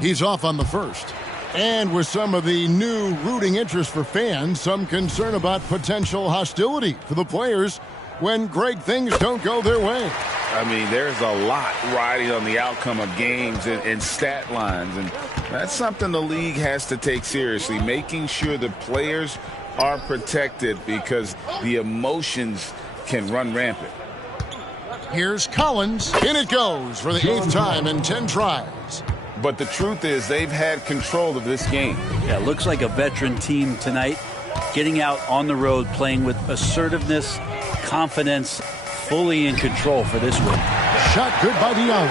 He's off on the first. And with some of the new rooting interest for fans, some concern about potential hostility for the players when great things don't go their way. I mean, there's a lot riding on the outcome of games and stat lines, and that's something the league has to take seriously, making sure the players are protected because the emotions can run rampant. Here's Collins. In it goes for the 8th time in 10 tries. But the truth is they've had control of this game. Yeah, looks like a veteran team tonight, getting out on the road, playing with assertiveness, confidence, fully in control for this win. Shot good by Diallo.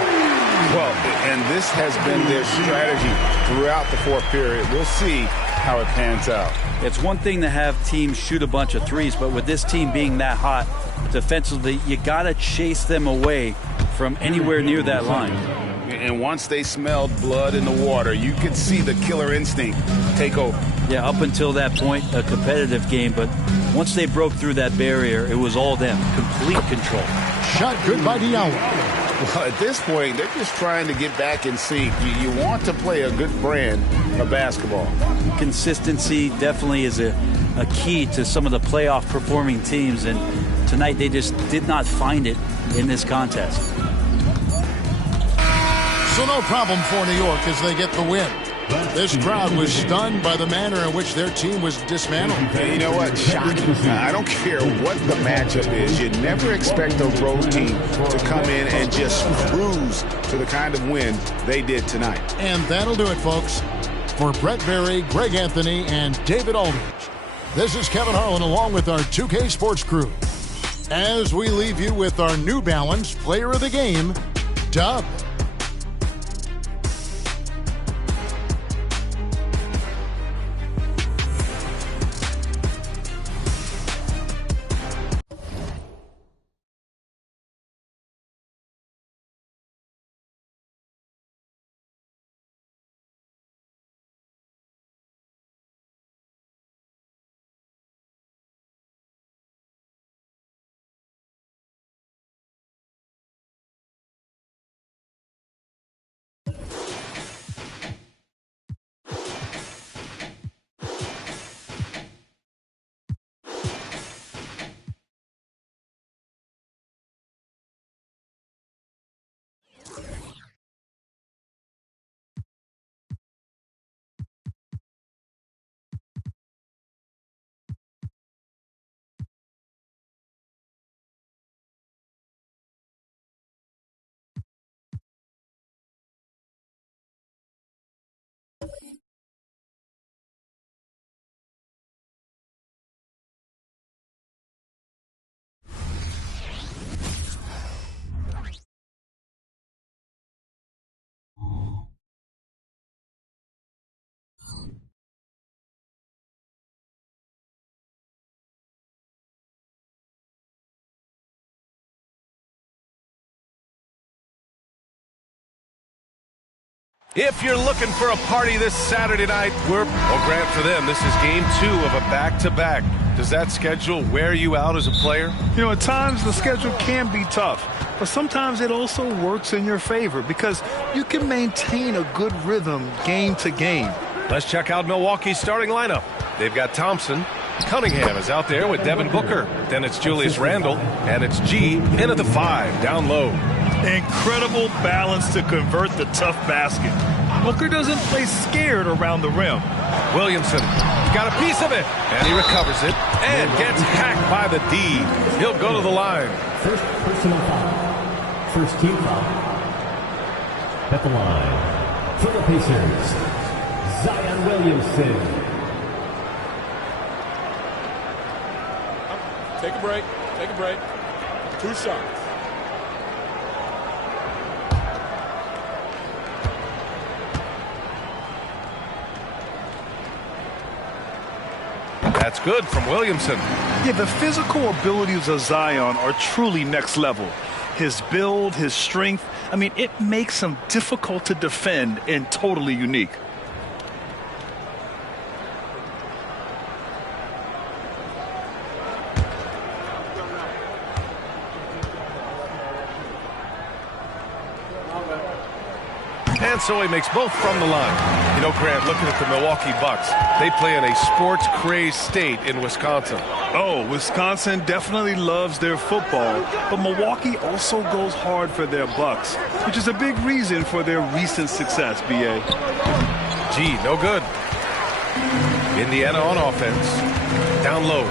Well, and this has been their strategy throughout the fourth period. We'll see how it pans out. It's one thing to have teams shoot a bunch of threes, but with this team being that hot defensively, you got to chase them away from anywhere near that line. And once they smelled blood in the water, you could see the killer instinct take over. Yeah, up until that point, a competitive game, but once they broke through that barrier, it was all them. Complete control. Shot good by Diallo. Well, at this point, they're just trying to get back in sync. You want to play a good brand of basketball. Consistency definitely is a key to some of the playoff performing teams, and tonight they just did not find it in this contest. So no problem for New York as they get the win. This crowd was stunned by the manner in which their team was dismantled. You know what? Shocking. I don't care what the matchup is. You never expect a road team to come in and just cruise to the kind of win they did tonight. And that'll do it, folks. For Brett Berry, Greg Anthony, and David Aldridge, this is Kevin Harlan along with our 2K Sports crew, as we leave you with our New Balance Player of the Game, Dub. If you're looking for a party this Saturday night, Grant, for them, this is game 2 of a back-to-back. Does that schedule wear you out as a player? You know, at times the schedule can be tough, but sometimes it also works in your favor because you can maintain a good rhythm game to game. Let's check out Milwaukee's starting lineup. They've got Thompson. Cunningham is out there with Devin Booker. Then it's Julius Randle, and it's G in at the 5, down low. Incredible balance to convert the tough basket. Booker doesn't play scared around the rim. Williamson got a piece of it, and he recovers it and gets hacked by the D. He'll go to the line. First personal foul. First team foul. At the line for the Pacers, Zion Williamson. Take a break. Take a break. 2 shots. That's good from Williamson. Yeah, the physical abilities of Zion are truly next level. His build, his strength, I mean, it makes him difficult to defend and totally unique. And so he makes both from the line. You know, Grant, looking at the Milwaukee Bucks, they play in a sports-crazed state in Wisconsin. Oh, Wisconsin definitely loves their football, but Milwaukee also goes hard for their Bucks, which is a big reason for their recent success, B.A. G, no good. Indiana on offense. Down low.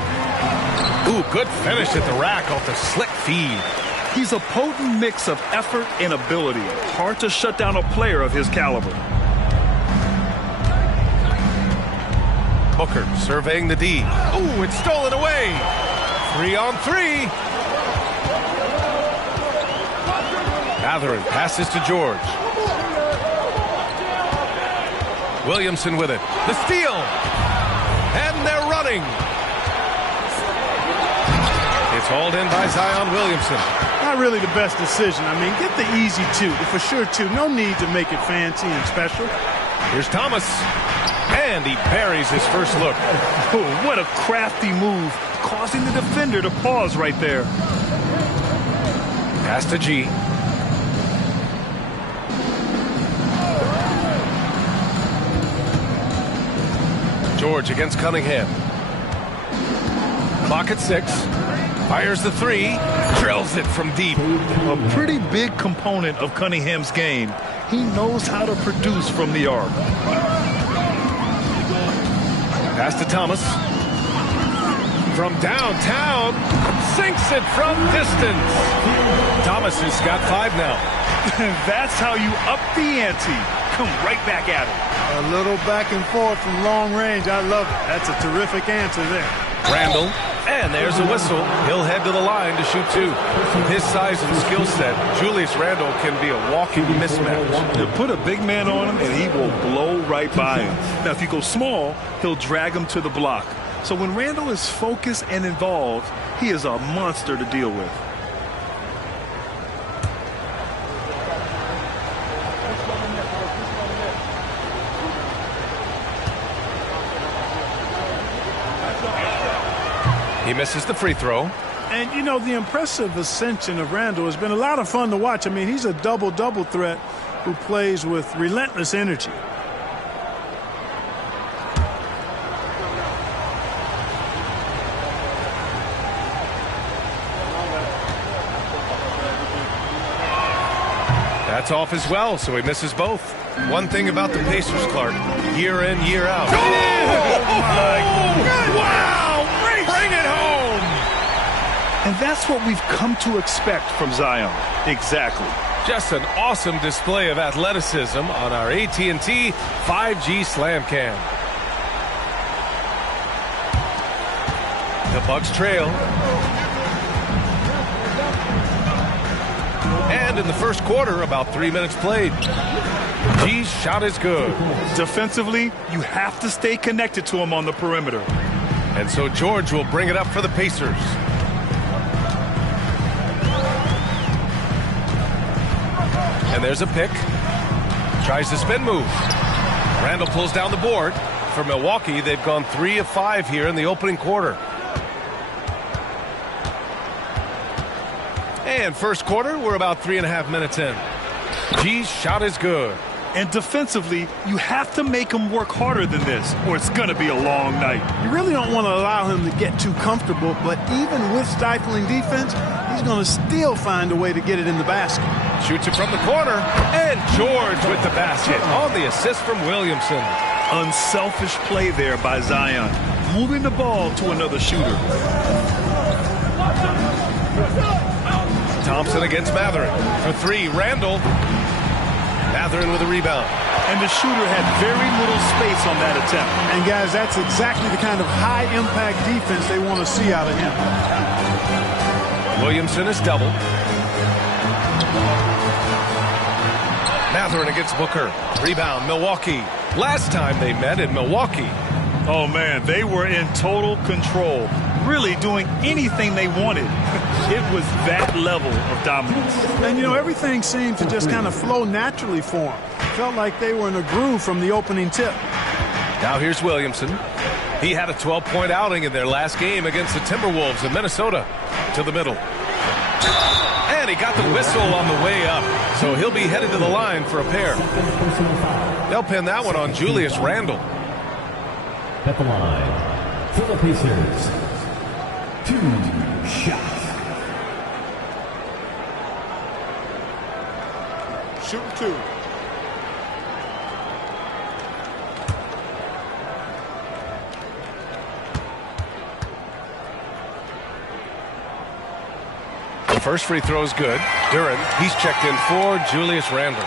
Ooh, good finish at the rack off the slick feed. He's a potent mix of effort and ability. Hard to shut down a player of his caliber. Booker surveying the D. Ooh, it's stolen away. 3-on-3. Matherin passes to George. Williamson with it. The steal. And they're running. It's hauled in by Zion Williamson. Not really the best decision. I mean, get the easy two, the for sure two. No need to make it fancy and special. Here's Thomas. And he buries his first look. Oh, what a crafty move, causing the defender to pause right there. Pass to G. George against Cunningham. Clock at 6. Fires the 3. Drills it from deep. A pretty big component of Cunningham's game. He knows how to produce from the arc. Pass to Thomas. From downtown. Sinks it from distance. Thomas has got 5 now. That's how you up the ante. Come right back at him. A little back and forth from long range. I love it. That's a terrific answer there. Randall. And there's a whistle. He'll head to the line to shoot 2. From his size and skill set, Julius Randle can be a walking mismatch. You put a big man on him, and he will blow right by him. Now, if you go small, he'll drag him to the block. So when Randle is focused and involved, he is a monster to deal with. He misses the free throw. And, you know, the impressive ascension of Randle has been a lot of fun to watch. I mean, he's a double-double threat who plays with relentless energy. That's off as well, so he misses both. One thing about the Pacers, Clark, year in, year out. Oh, my God. Wow! Bring it home! And that's what we've come to expect from Zion. Exactly. Just an awesome display of athleticism on our AT&T 5G Slam Cam. The Bucks trail. And in the first quarter, about 3 minutes played. G's shot is good. Defensively, you have to stay connected to him on the perimeter. And so George will bring it up for the Pacers. And there's a pick. Tries the spin move. Randall pulls down the board. For Milwaukee, they've gone 3 of 5 here in the opening quarter. And first quarter, we're about 3.5 minutes in. G's shot is good. And defensively, you have to make him work harder than this, or it's going to be a long night. You really don't want to allow him to get too comfortable, but even with stifling defense, he's going to still find a way to get it in the basket. Shoots it from the corner, and George with the basket on the assist from Williamson. Unselfish play there by Zion, moving the ball to another shooter. Thompson against Matherin. For 3, Randall. Matherin with a rebound. And the shooter had very little space on that attempt. And, guys, that's exactly the kind of high-impact defense they want to see out of him. Williamson is doubled. Matherin against Booker. Rebound, Milwaukee. Last time they met in Milwaukee. Oh, man, they were in total control. Really doing anything they wanted. It was that level of dominance. And, you know, everything seemed to just kind of flow naturally for them. Felt like they were in a groove from the opening tip. Now here's Williamson. He had a 12-point outing in their last game against the Timberwolves in Minnesota. To the middle. And he got the whistle on the way up. So he'll be headed to the line for a pair. They'll pin that one on Julius Randle. At the line for the Pacers, 2 shots. Shooting 2. The first free throw is good. Duren, he's checked in for Julius Randle.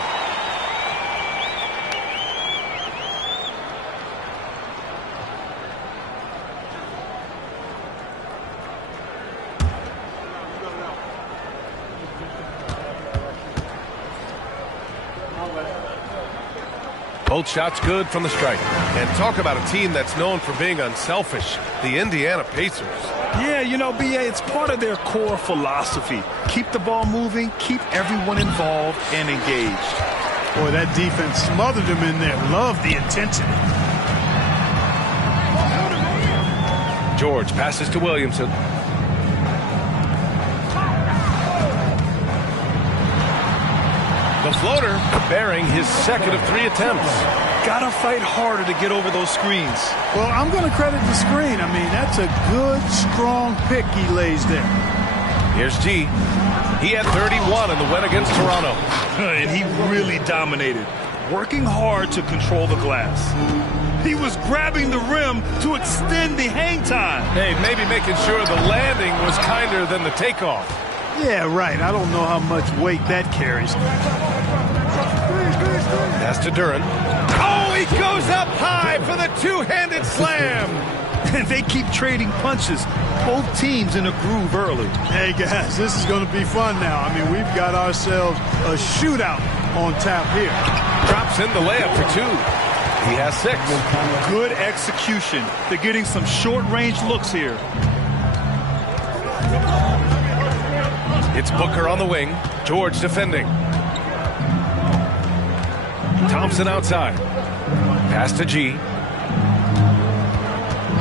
Both shots good from the stripe. And talk about a team that's known for being unselfish. The Indiana Pacers. Yeah, you know, B.A., it's part of their core philosophy. Keep the ball moving, keep everyone involved and engaged. Boy, that defense smothered him in there. Love the intensity. George passes to Williamson. The floater bearing his second of 3 attempts. Gotta fight harder to get over those screens. Well, I'm going to credit the screen. I mean, that's a good, strong pick he lays there. Here's G. He had 31 in the win against Toronto. And he really dominated, working hard to control the glass. He was grabbing the rim to extend the hang time. Hey, maybe making sure the landing was kinder than the takeoff. Yeah, right. I don't know how much weight that carries. Pass to Duren. Oh, he goes up high for the two-handed slam. And they keep trading punches. Both teams in a groove early. Hey, guys, this is going to be fun now. I mean, we've got ourselves a shootout on tap here. Drops in the layup for 2. He has 6. Good execution. They're getting some short-range looks here. It's Booker on the wing. George defending. Thompson outside. Pass to G.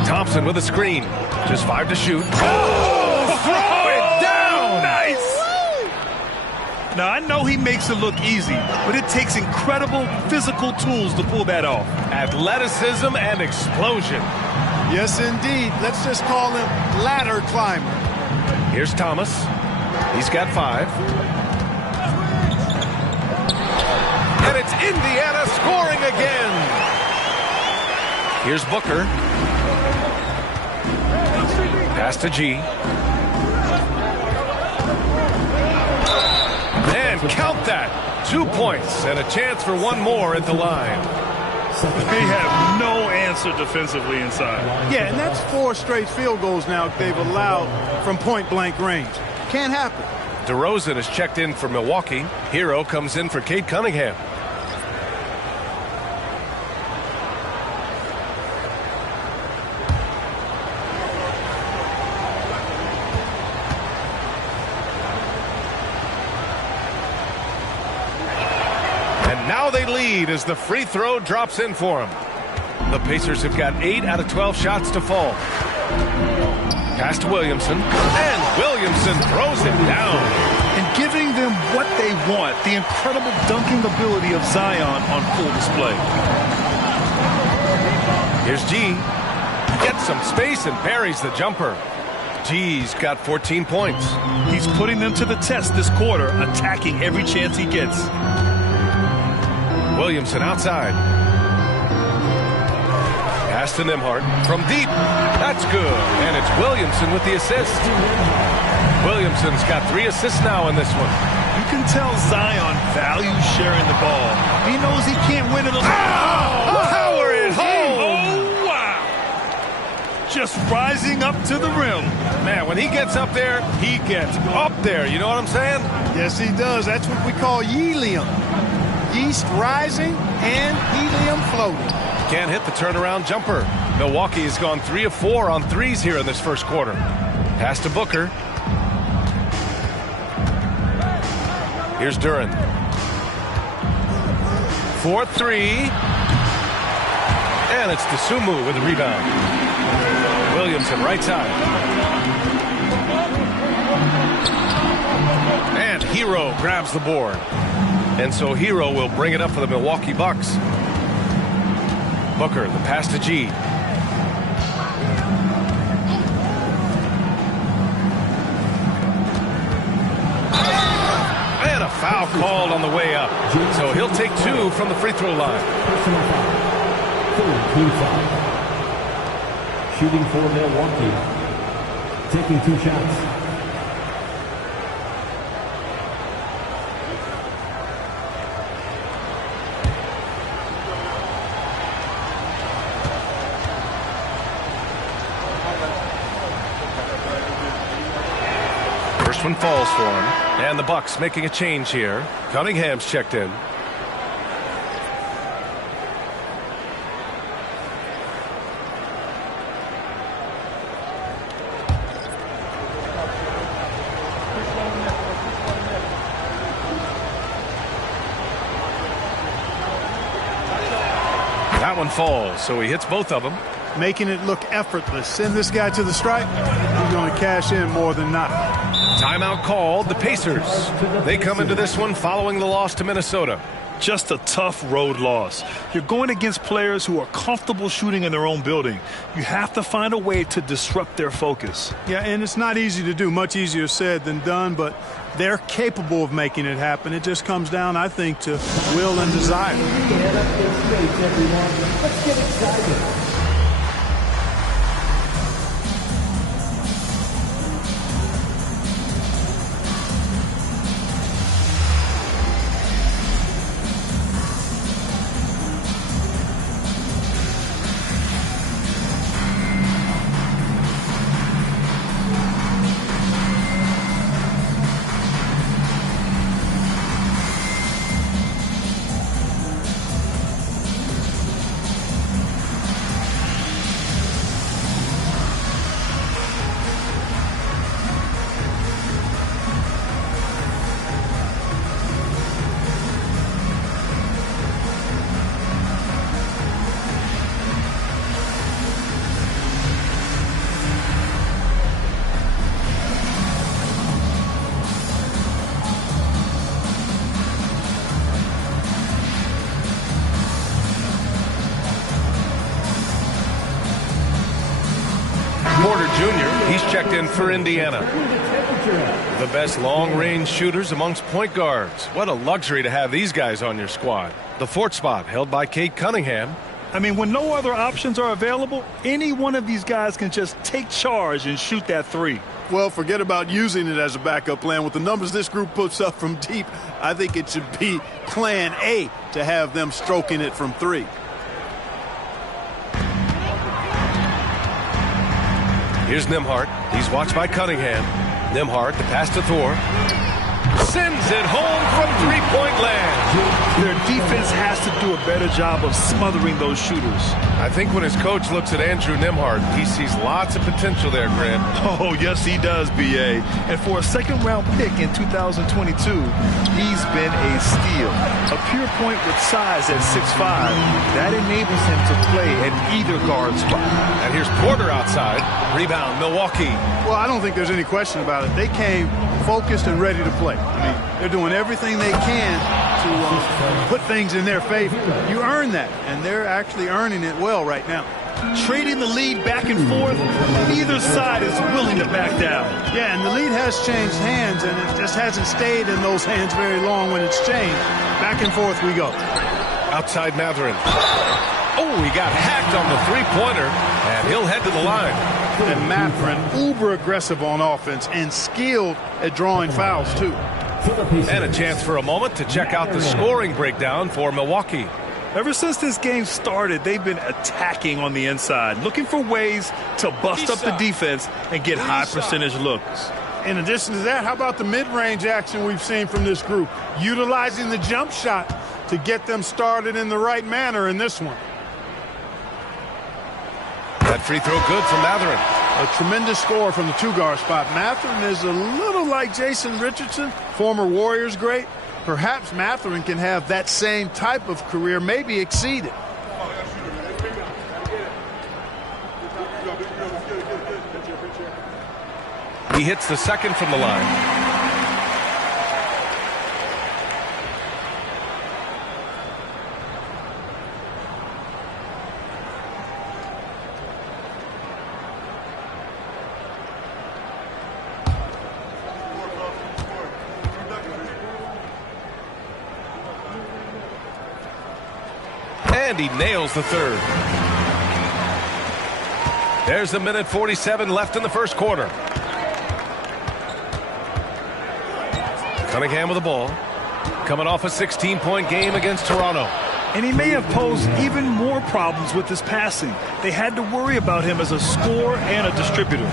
Thompson with a screen. Just 5 to shoot. Oh, throw it down! Nice! Now, I know he makes it look easy, but it takes incredible physical tools to pull that off. Athleticism and explosion. Yes, indeed. Let's just call him ladder climber. Here's Thomas. He's got 5. And it's Indiana scoring again. Here's Booker. Pass to G. And count that. 2 points and a chance for one more at the line. They have no answer defensively inside. Yeah, and that's 4 straight field goals now they've allowed from point-blank range. Can't happen. DeRozan is checked in for Milwaukee. Hero comes in for Cade Cunningham. And now they lead as the free throw drops in for them. The Pacers have got 8 out of 12 shots to fall. Pass to Williamson, and Williamson throws it down. And giving them what they want, the incredible dunking ability of Zion on full display. Here's G. Gets some space and parries the jumper. G's got 14 points. He's putting them to the test this quarter, attacking every chance he gets. Williamson outside. Pass to Nembhard from deep. That's good. And it's Williamson with the assist. Williamson's got 3 assists now in this one. You can tell Zion values sharing the ball. He knows he can't win it alone. Power it home. Oh, wow. Just rising up to the rim. Man, when he gets up there, he gets up there. You know what I'm saying? Yes, he does. That's what we call helium. Yeast rising and helium floating. Can't hit the turnaround jumper. Milwaukee has gone 3 of 4 on threes here in this first quarter. Pass to Booker. Here's Duren. 4-3. And it's Dosunmu with the rebound. Williamson right side. And Hero grabs the board. And so Hero will bring it up for the Milwaukee Bucks. Booker, the pass to G. And a foul called on the way up. So he'll take 2 from the free throw line. Personal foul. Third team foul. Shooting for Milwaukee. Taking 2 shots. First one falls for him. And the Bucks making a change here. Cunningham's checked in. That one falls, so he hits both of them. Making it look effortless. Send this guy to the stripe. He's going to cash in more than not. Timeout called. The Pacers. They come into this one following the loss to Minnesota. Just a tough road loss. You're going against players who are comfortable shooting in their own building. You have to find a way to disrupt their focus. Yeah, and it's not easy to do. Much easier said than done, but they're capable of making it happen. It just comes down, I think, to will and desire. Get up in space, everyone. Let's get excited. He's checked in for Indiana. The best long-range shooters amongst point guards. What a luxury to have these guys on your squad. The 4th spot held by Cade Cunningham. I mean, when no other options are available, any one of these guys can just take charge and shoot that 3. Well, forget about using it as a backup plan. With the numbers this group puts up from deep, I think it should be plan A to have them stroking it from 3. Here's Nembhard. He's watched by Cunningham. Nembhard, the pass to Thor. Sends it home from three-point land. Their defense has to do a better job of smothering those shooters. I think when his coach looks at Andrew Nembhard, he sees lots of potential there, Grant. Oh, yes, he does, B.A. And for a second-round pick in 2022, he's been a steal. A pure point with size at 6'5", that enables him to play at either guard spot. And here's Porter outside. Rebound, Milwaukee. Well, I don't think there's any question about it. They came focused and ready to play. I mean, they're doing everything they can to put things in their favor. You earn that, and they're actually earning it well right now. Trading the lead back and forth, neither side is willing to back down. Yeah, and the lead has changed hands, and it just hasn't stayed in those hands very long when it's changed. Back and forth we go. Outside Mathurin. Oh, he got hacked on the three-pointer, and he'll head to the line. And Mathurin, uber aggressive on offense and skilled at drawing fouls, too. And a chance for a moment to check out the scoring breakdown for Milwaukee. Ever since this game started, they've been attacking on the inside, looking for ways to bust up the defense and get high percentage looks. In addition to that, how about the mid-range action we've seen from this group? Utilizing the jump shot to get them started in the right manner in this one. That free throw good from Mathurin. A tremendous score from the two-guard spot. Mathurin is a little like Jason Richardson, former Warriors great. Perhaps Mathurin can have that same type of career, maybe exceed it. He hits the second from the line. And he nails the third. There's a minute 47 left in the first quarter. Cunningham with the ball. Coming off a 16-point game against Toronto. And he may have posed even more problems with his passing. They had to worry about him as a scorer and a distributor.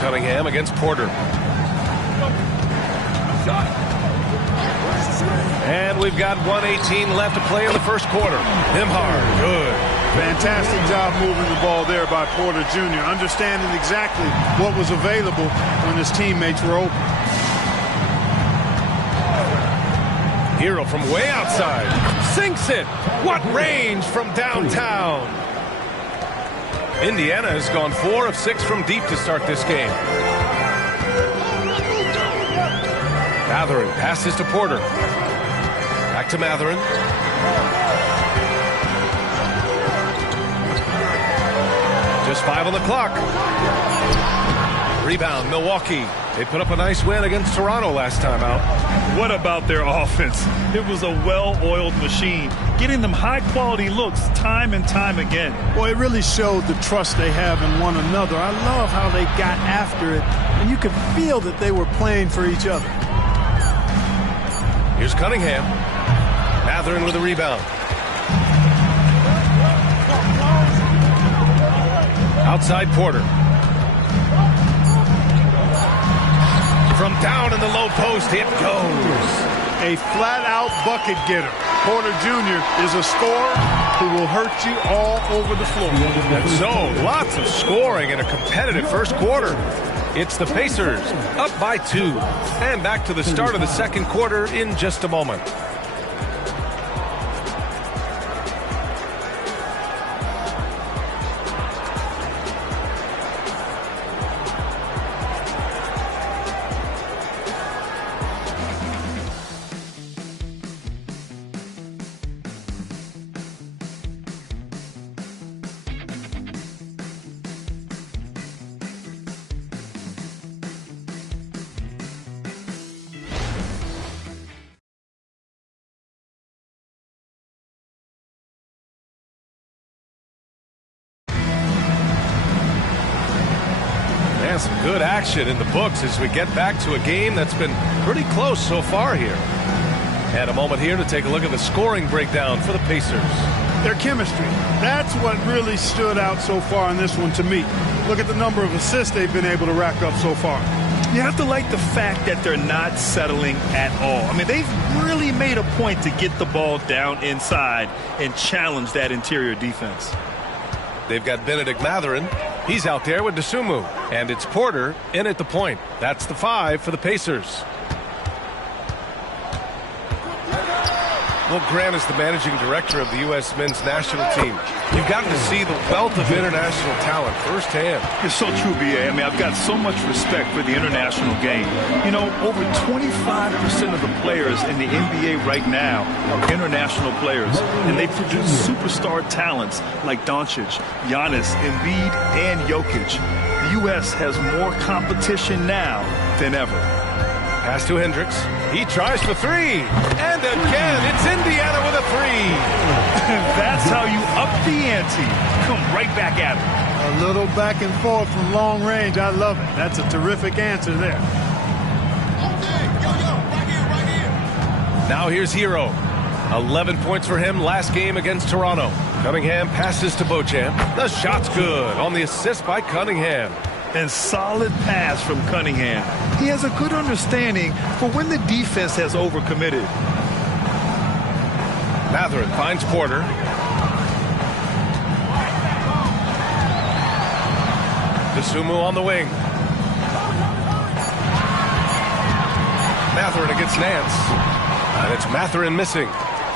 Cunningham against Porter. And we've got 1:18 left to play in the first quarter. Nembhard, good. Fantastic job moving the ball there by Porter Jr., understanding exactly what was available when his teammates were open. Hero from way outside. Sinks it. What range from downtown. Indiana has gone 4 of 6 from deep to start this game. Mathurin passes to Porter. Back to Mathurin. Just 5 on the clock. Rebound, Milwaukee. They put up a nice win against Toronto last time out. What about their offense? It was a well-oiled machine, getting them high-quality looks time and time again. Well, it really showed the trust they have in one another. I love how they got after it, and you could feel that they were playing for each other. Here's Cunningham. Mathurin with a rebound. Outside Porter. From down in the low post, it goes. A flat-out bucket getter. Porter Jr. is a scorer who will hurt you all over the floor. And so, lots of scoring in a competitive first quarter. It's the Pacers up by 2. And back to the start of the second quarter in just a moment. Some good action in the books as we get back to a game that's been pretty close so far here. And a moment here to take a look at the scoring breakdown for the Pacers. Their chemistry, that's what really stood out so far in this one to me. Look at the number of assists they've been able to rack up so far. You have to like the fact that they're not settling at all. I mean, they've really made a point to get the ball down inside and challenge that interior defense. They've got Benedict Mathurin. He's out there with Dosunmu. And it's Porter in at the point. That's the 5 for the Pacers. Well, Grant is the managing director of the U.S. men's national team. You've gotten to see the wealth of international talent firsthand. It's so true, B.A. I mean, I've got so much respect for the international game. You know, over 25% of the players in the NBA right now are international players, and they produce superstar talents like Doncic, Giannis, Embiid, and Jokic. The U.S. has more competition now than ever. Pass to Hendricks. He tries for 3. And again, it's Indiana with a 3. That's how you up the ante. Come right back at it. A little back and forth from long range. I love it. That's a terrific answer there. Now here's Hero. 11 points for him last game against Toronto. Cunningham passes to Beauchamp. The shot's good on the assist by Cunningham. And solid pass from Cunningham. He has a good understanding for when the defense has overcommitted. Mathurin finds Porter. Dosunmu on the wing. Mathurin against Nance. And it's Mathurin missing.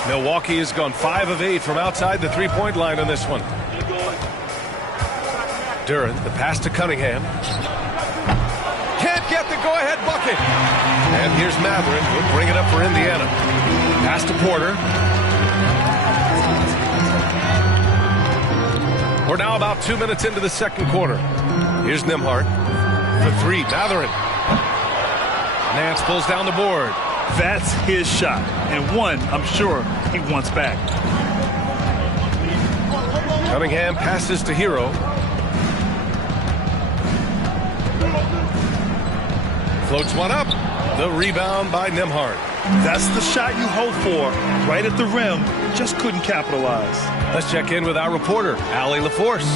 Milwaukee has gone 5 of 8 from outside the three-point line on this one. Duren, the pass to Cunningham. Can't get the go-ahead bucket. And here's Mathurin. He'll bring it up for Indiana. Pass to Porter. We're now about 2 minutes into the second quarter. Here's Nembhard. For 3, Mathurin. Nance pulls down the board. That's his shot, and one I'm sure he wants back. Cunningham passes to Hero. Floats one up. The rebound by Nembhard. That's the shot you hope for. Right at the rim. Just couldn't capitalize. Let's check in with our reporter, Allie LaForce.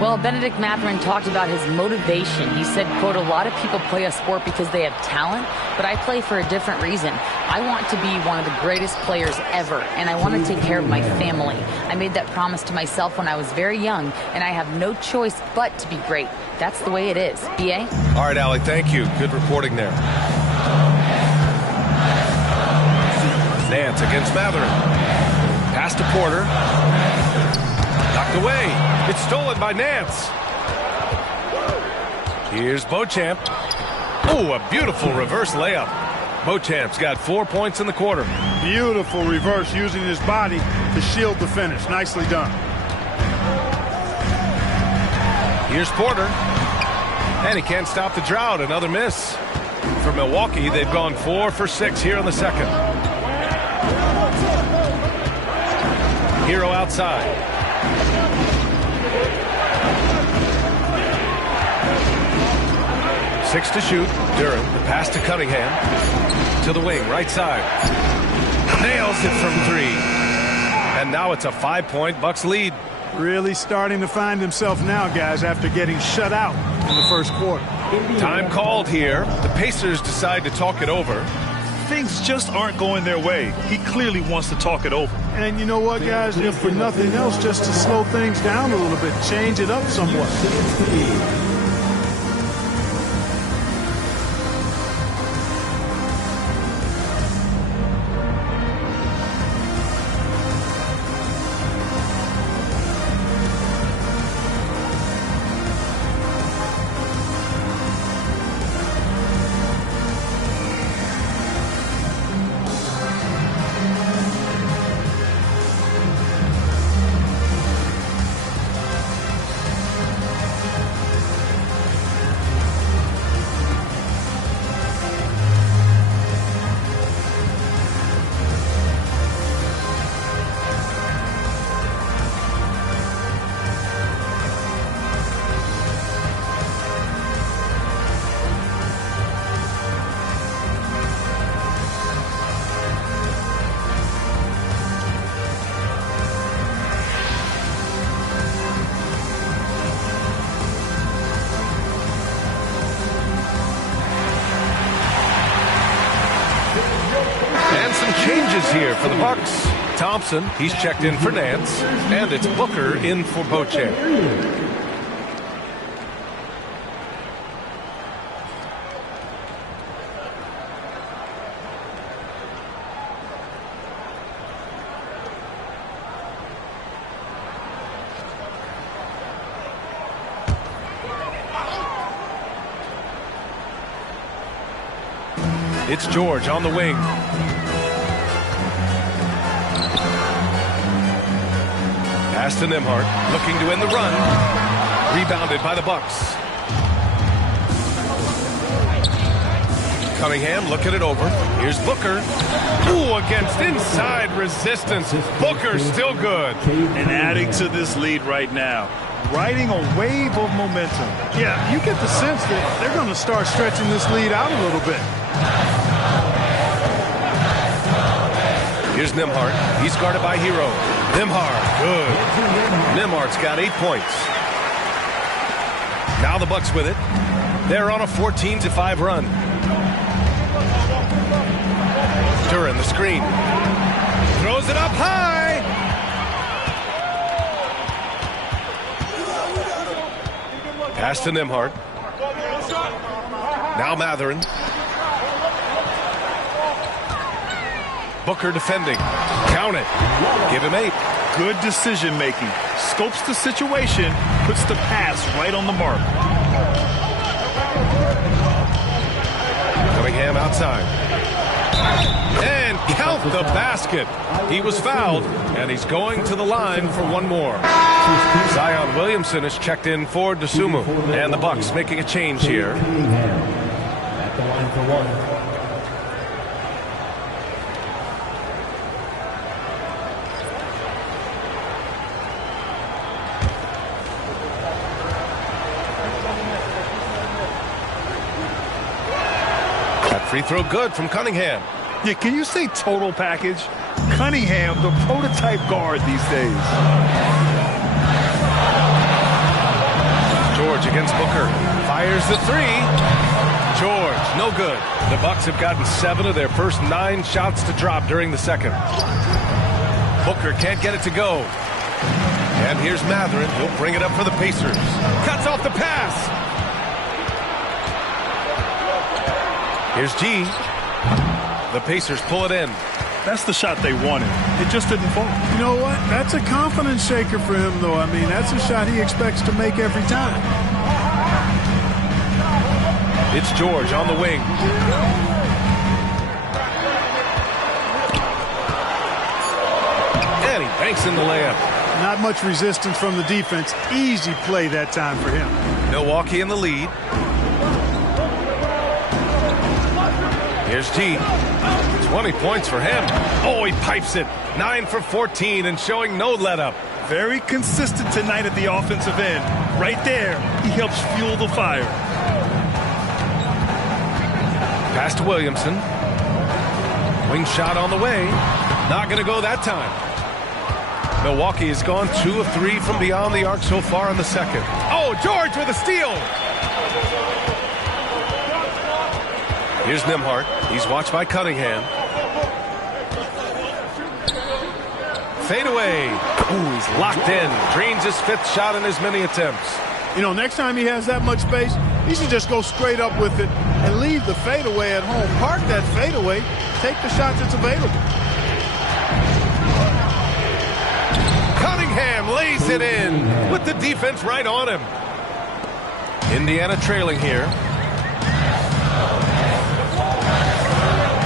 Well, Benedict Mathurin talked about his motivation. He said, quote, "A lot of people play a sport because they have talent, but I play for a different reason. I want to be one of the greatest players ever, and I want to take care of my family. I made that promise to myself when I was very young, and I have no choice but to be great. That's the way it is." B.A.? All right, Allie, thank you. Good reporting there. Nance against Mathurin. Pass to Porter. Knocked away. It's stolen by Nance. Here's Beauchamp. Oh, a beautiful reverse layup. Beauchamp's got 4 points in the quarter. Beautiful reverse using his body to shield the finish. Nicely done. Here's Porter. And he can't stop the drought. Another miss. For Milwaukee, they've gone 4 for 6 here in the second. Hero outside. Six to shoot. Duren, the pass to Cunningham. To the wing, right side. Nails it from 3. And now it's a 5-point Bucks lead. Really starting to find himself now, guys, after getting shut out in the first quarter. Time called here. The Pacers decide to talk it over. Things just aren't going their way. He clearly wants to talk it over. And you know what, guys? If for nothing else, just to slow things down a little bit, change it up somewhat. Here for the Bucks. Thompson, he's checked in for Nance, and it's Booker in for Beauchamp. It's George on the wing. Pass to Nembhard, looking to end the run. Rebounded by the Bucks. Cunningham looking it over. Here's Booker. Ooh, against inside resistance. Booker still good. And adding to this lead right now. Riding a wave of momentum. Yeah, you get the sense that they're going to start stretching this lead out a little bit. Here's Nembhard. He's guarded by Hero. Nembhard, good. Nembhard's got 8 points. Now the Bucks with it. They're on a 14-5 run. Duren, the screen. Throws it up high. Pass to Nembhard. Now Mathurin. Booker defending. Count it. Give him 8. Good decision making. Scopes the situation, puts the pass right on the mark. Cunningham outside. And count the basket. He was fouled, and he's going to the line for one more. Zion Williamson is checked in for Dosunmu, and the Bucks making a change here. At the line for one. Free throw good from Cunningham. Yeah, can you say total package? Cunningham, the prototype guard these days. George against Booker. Fires the three. George, no good. The Bucks have gotten 7 of their first 9 shots to drop during the second. Booker can't get it to go. And here's Matherin. He'll bring it up for the Pacers. Cuts off the pass. Here's G. The Pacers pull it in. That's the shot they wanted. It just didn't fall. You know what? That's a confidence shaker for him, though. I mean, that's a shot he expects to make every time. It's George on the wing. And he banks in the layup. Not much resistance from the defense. Easy play that time for him. Milwaukee in the lead. Here's G. 20 points for him. Oh, he pipes it. 9 for 14 and showing no let-up. Very consistent tonight at the offensive end. Right there, he helps fuel the fire. Pass to Williamson. Wing shot on the way. Not going to go that time. Milwaukee has gone 2 of 3 from beyond the arc so far in the second. Oh, George with a steal. Here's Nembhard. He's watched by Cunningham. Fade away. Ooh, he's locked in. Drains his 5th shot in as many attempts. You know, next time he has that much space, he should just go straight up with it and leave the fadeaway at home. Park that fadeaway. Take the shot that's available. Cunningham lays it in with the defense right on him. Indiana trailing here.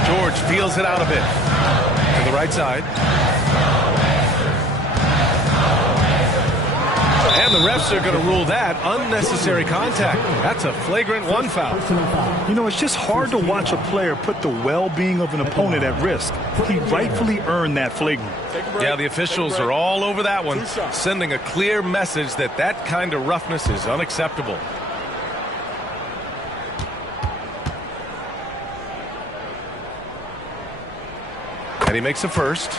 George feels it out a bit. To the right side. And the refs are going to rule that unnecessary contact. That's a flagrant 1 foul. You know, it's just hard to watch a player put the well-being of an opponent at risk. He rightfully earned that flagrant. Yeah, the officials are all over that one, sending a clear message that that kind of roughness is unacceptable. And he makes a first.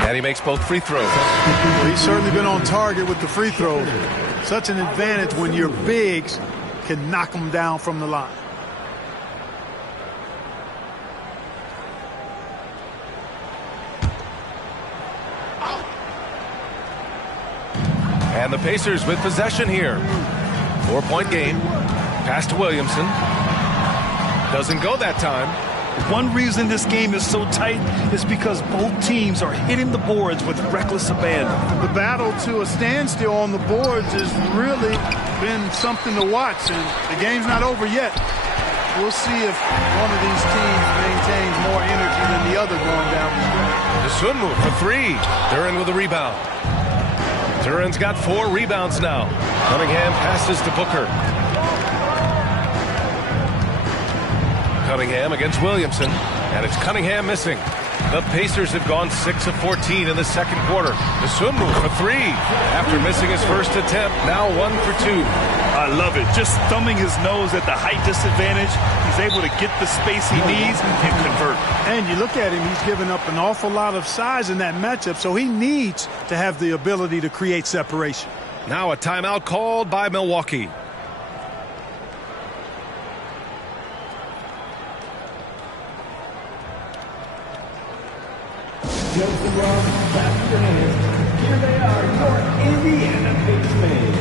And he makes both free throws. Well, he's certainly been on target with the free throws. Such an advantage when your bigs can knock them down from the line. And the Pacers with possession here. 4-point game. Pass to Williamson. Doesn't go that time. One reason this game is so tight is because both teams are hitting the boards with reckless abandon. The battle to a standstill on the boards has really been something to watch, and the game's not over yet. We'll see if one of these teams maintains more energy than the other going down the stretch. The swim move for 3. Duren with a rebound. Duren's got 4 rebounds now. Cunningham passes to Booker. Cunningham against Williamson, and it's Cunningham missing. The Pacers have gone 6 of 14 in the second quarter. The swim move for 3. After missing his first attempt, now 1 for 2. I love it. Just thumbing his nose at the height disadvantage. He's able to get the space he needs and convert. And you look at him, he's given up an awful lot of size in that matchup, so he needs to have the ability to create separation. Now a timeout called by Milwaukee. Here they are, your Indiana Pacers.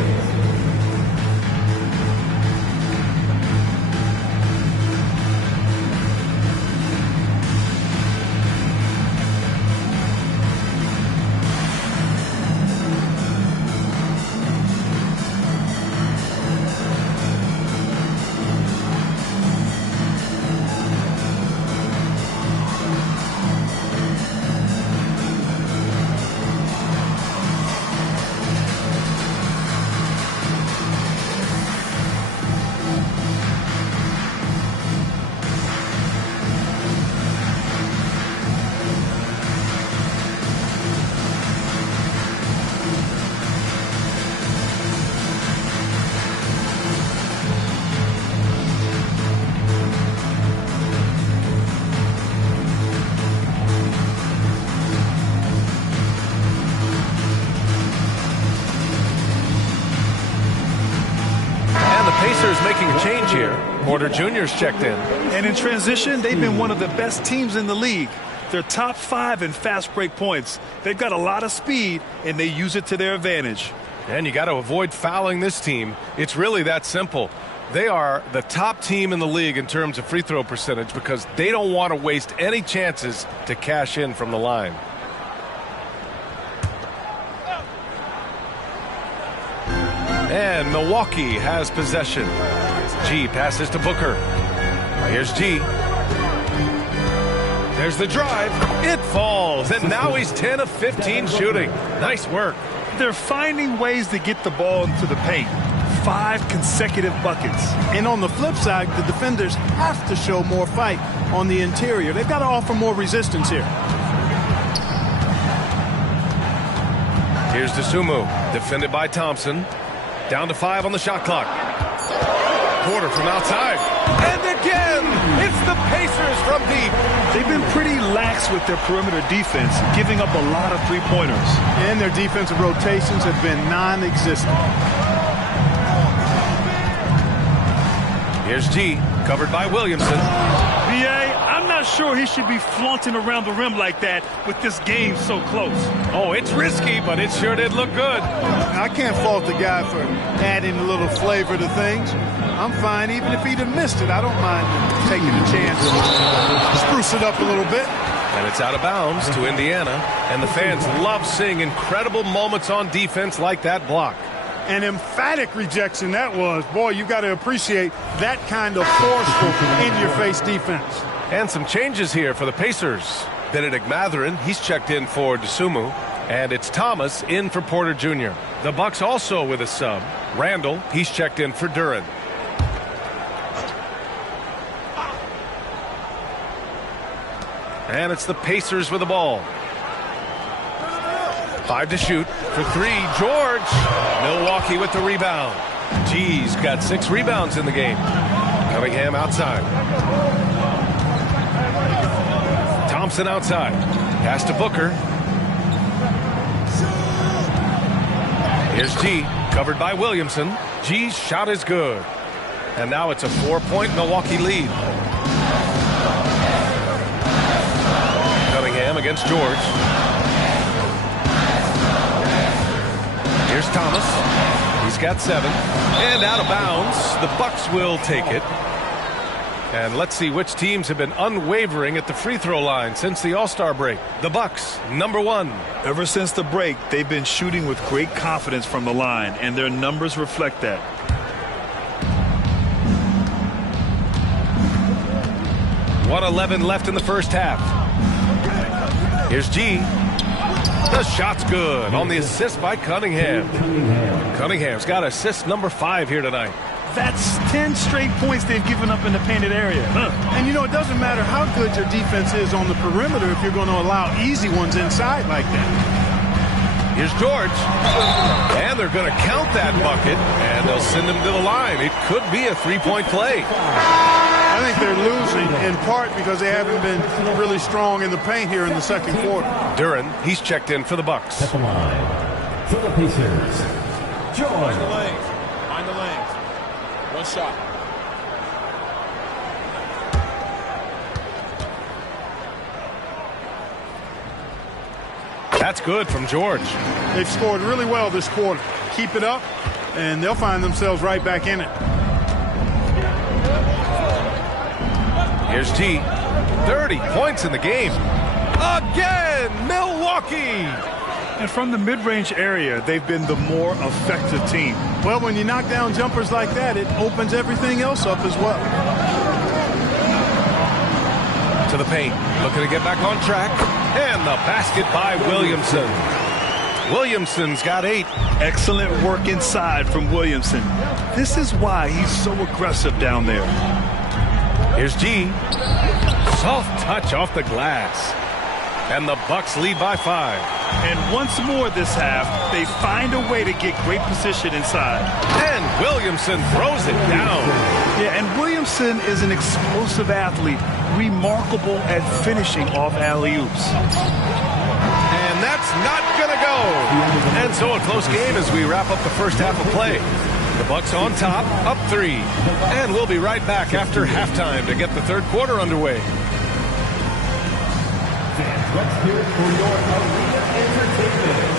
Pacers making a change here. Porter Jr.'s checked in. And in transition, they've been one of the best teams in the league. They're top 5 in fast break points. They've got a lot of speed, and they use it to their advantage. And you got to avoid fouling this team. It's really that simple. They are the top team in the league in terms of free throw percentage because they don't want to waste any chances to cash in from the line. And Milwaukee has possession. G passes to Booker. Here's G. There's the drive. It falls, and now he's 10 of 15 shooting. Nice work. They're finding ways to get the ball into the paint. 5 consecutive buckets. And on the flip side, the defenders have to show more fight on the interior. They've got to offer more resistance here. Here's Dosunmu, defended by Thompson. Down to 5 on the shot clock. Porter from outside. And again, it's the Pacers from deep. They've been pretty lax with their perimeter defense, giving up a lot of three-pointers. And their defensive rotations have been non-existent. Here's G, covered by Williamson. B.A., I'm not sure he should be flaunting around the rim like that with this game so close. Oh, it's risky, but it sure did look good. I can't fault the guy for adding a little flavor to things. I'm fine even if he'd have missed it. I don't mind taking a chance to spruce it up a little bit. And it's out of bounds to Indiana. And the fans love seeing incredible moments on defense like that block. An emphatic rejection that was. Boy, you got to appreciate that kind of forceful, in-your-face defense. And some changes here for the Pacers. Benedict Mathurin, he's checked in for Dosunmu. And it's Thomas in for Porter Jr. The Bucks also with a sub. Randall, he's checked in for Duren. And it's the Pacers with the ball. 5 to shoot for 3. George. Milwaukee with the rebound. G's got 6 rebounds in the game. Cunningham outside. Thompson outside. Pass to Booker. Here's G, covered by Williamson. G's shot is good. And now it's a 4-point Milwaukee lead. Cunningham against George. Here's Thomas. He's got 7. And out of bounds. The Bucks will take it. And let's see which teams have been unwavering at the free throw line since the All-Star break. The Bucks, number 1. Ever since the break, they've been shooting with great confidence from the line, and their numbers reflect that. .111 left in the first half. Here's G. The shot's good on the assist by Cunningham. Cunningham's got assist number 5 here tonight. That's 10 straight points they've given up in the painted area. And, you know, it doesn't matter how good your defense is on the perimeter if you're going to allow easy ones inside like that. Here's George. And they're going to count that bucket, and they'll send him to the line. It could be a 3-point play. I think they're losing in part because they haven't been really strong in the paint here in the second quarter. Duren, he's checked in for the Bucks. At the line for the Pacers, George. Mind the lanes. Mind the lanes. One shot. That's good from George. They've scored really well this quarter. Keep it up, and they'll find themselves right back in it. Here's G. 30 points in the game. Again, Milwaukee. And from the mid-range area, they've been the more effective team. Well, when you knock down jumpers like that, it opens everything else up as well. To the paint, looking to get back on track. And the basket by Williamson. Williamson's got 8. Excellent work inside from Williamson. This is why he's so aggressive down there. Here's G. Soft touch off the glass. And the Bucks lead by 5. And once more this half, they find a way to get great position inside. And Williamson throws it down. Yeah, and Williamson is an explosive athlete, remarkable at finishing off alley-oops. And that's not going to go. And so a close game as we wrap up the first half of play. The Bucks on top, up 3. And we'll be right back after halftime to get the third quarter underway. Fans, let's hear it for your arena entertainment.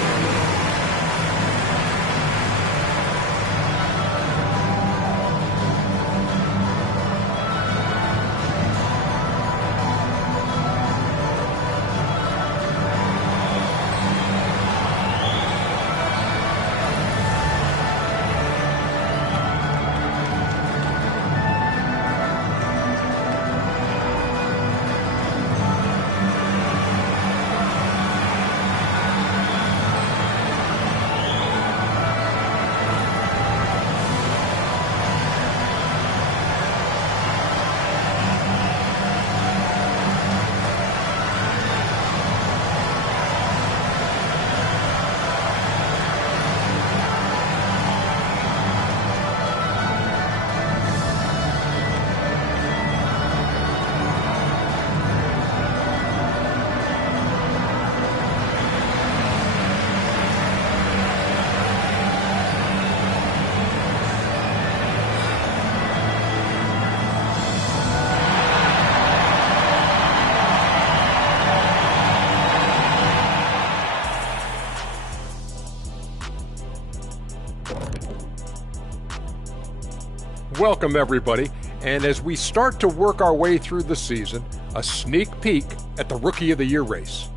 Welcome, everybody. And as we start to work our way through the season, a sneak peek at the Rookie of the Year race.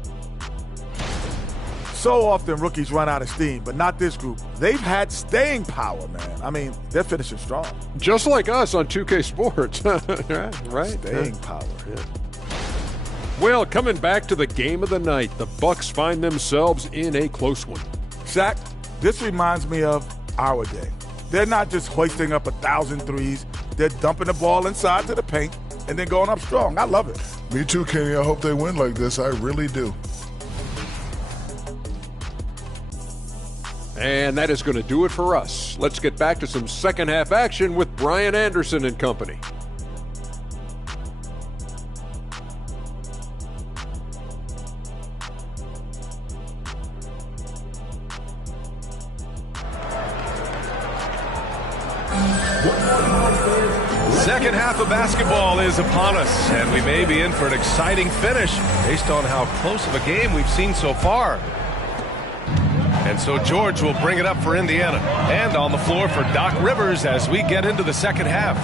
So often rookies run out of steam, but not this group. They've had staying power, man. I mean, they're finishing strong. Just like us on 2K Sports. Right? Staying power. Yeah. Well, coming back to the game of the night, the Bucks find themselves in a close one. Shaq, this reminds me of our day. They're not just hoisting up 1,000 threes. They're dumping the ball inside to the paint and then going up strong. I love it. Me too, Kenny. I hope they win like this. I really do. And that is going to do it for us. Let's get back to some second half action with Brian Anderson and company. Second half of basketball is upon us, and we may be in for an exciting finish based on how close of a game we've seen so far. And so George will bring it up for Indiana. And on the floor for Doc Rivers as we get into the second half.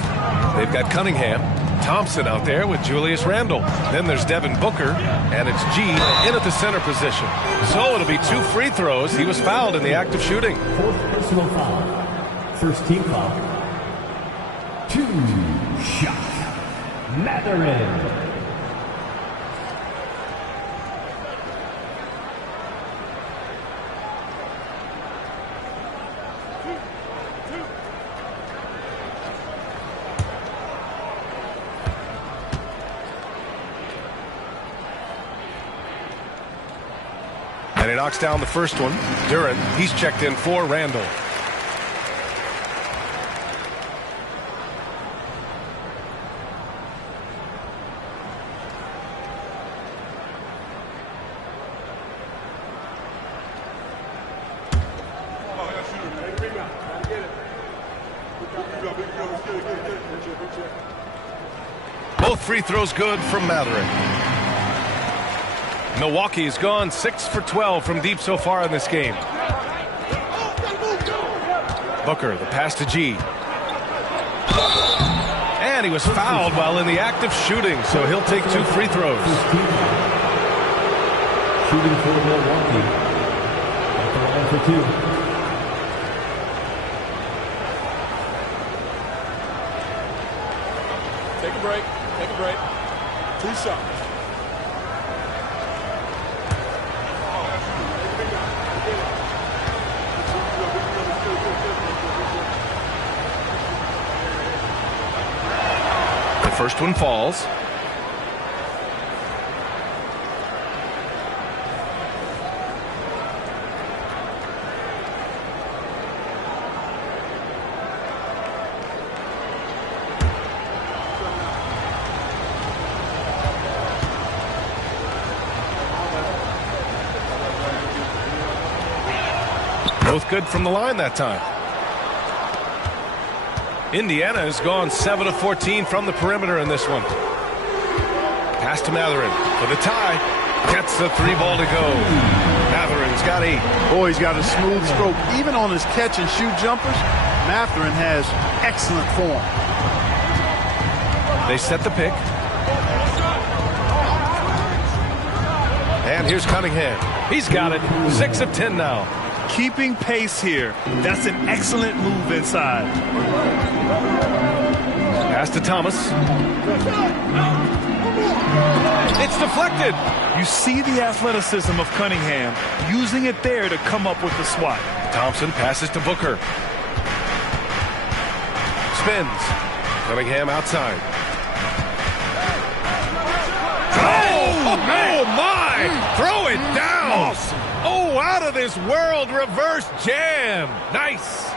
They've got Cunningham, Thompson out there with Julius Randle. Then there's Devin Booker, and it's G in at the center position. So it'll be 2 free throws. He was fouled in the act of shooting. Fourth personal foul. First team foul. 2 shot. MADDEN. And he knocks down the first one. Duran, he's checked in for Randle. Both free throws good from Mathurin. Milwaukee's gone 6 for 12 from deep so far in this game. Booker, the pass to G. And he was fouled while in the act of shooting, so he'll take 2 free throws. Shooting for Milwaukee. At the line for 2. Take a break. Take a break. 2 shots. The first one falls. Both good from the line that time. Indiana has gone 7 of 14 from the perimeter in this one. Pass to Matherin for the tie. Gets the 3-ball to go. Matherin's got 8. Boy, he's got a smooth stroke. Even on his catch and shoot jumpers, Matherin has excellent form. They set the pick. And here's Cunningham. He's got it. 6 of 10 now. Keeping pace here. That's an excellent move inside. Pass to Thomas. It's deflected. You see the athleticism of Cunningham, using it there to come up with the swat. Thompson passes to Booker. Spins. Cunningham outside. Oh, my! Throw it down! Oh, out of this world reverse jam. Nice.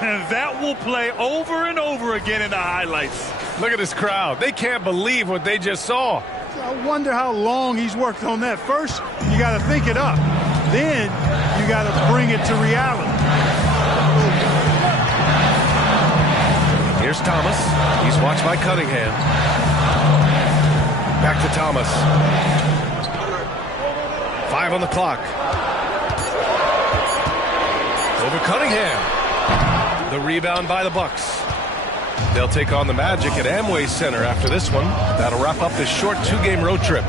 And that will play over and over again in the highlights. Look at this crowd. They can't believe what they just saw. I wonder how long he's worked on that. First, you got to think it up. Then, you got to bring it to reality. Here's Thomas. He's watched by Cunningham. Back to Thomas. 5 on the clock. Over Cunningham. The rebound by the Bucks. They'll take on the Magic at Amway Center after this one. That'll wrap up this short 2-game road trip.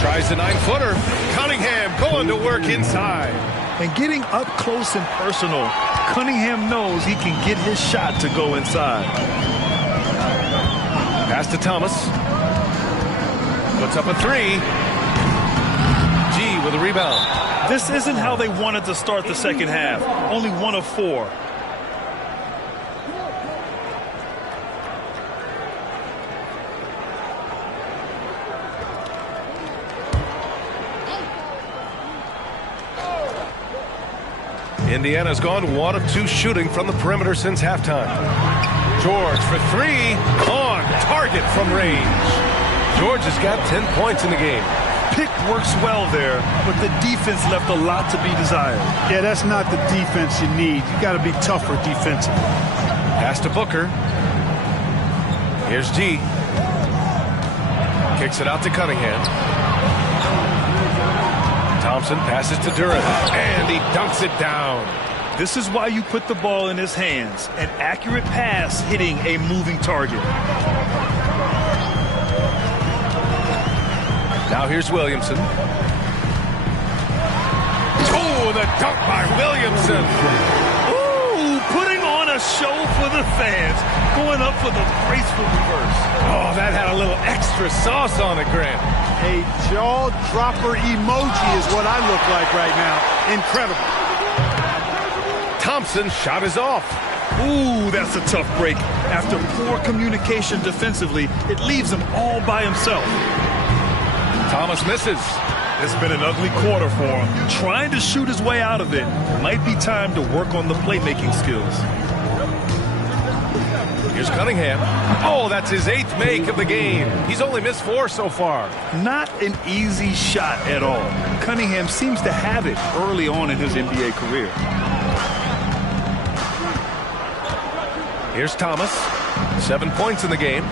Tries the 9-footer. Cunningham going to work inside. And getting up close and personal, Cunningham knows he can get his shot to go inside. Pass to Thomas. Puts up a 3. G with a rebound. This isn't how they wanted to start the second half. Only 1 of 4. Indiana's gone 1 of 2 shooting from the perimeter since halftime. George for 3 on target from range. George has got 10 points in the game. Pick works well there, but the defense left a lot to be desired. Yeah, that's not the defense you need. You got to be tougher defensively. Pass to Booker. Here's G. Kicks it out to Cunningham. Thompson passes to Durant, and he dunks it down. This is why you put the ball in his hands. An accurate pass hitting a moving target. Now here's Williamson. Oh, the dunk by Williamson. Ooh, putting on a show for the fans. Going up for the graceful reverse. Oh, that had a little extra sauce on it, Grant. A jaw-dropper emoji is what I look like right now. Incredible. Thompson's shot is off. Ooh, that's a tough break. After poor communication defensively, it leaves him all by himself. Thomas misses. It's been an ugly quarter for him. Trying to shoot his way out of it. Might be time to work on the playmaking skills. Here's Cunningham. Oh, that's his 8th make of the game. He's only missed 4 so far. Not an easy shot at all. Cunningham seems to have it early on in his NBA career. Here's Thomas. 7 points in the game.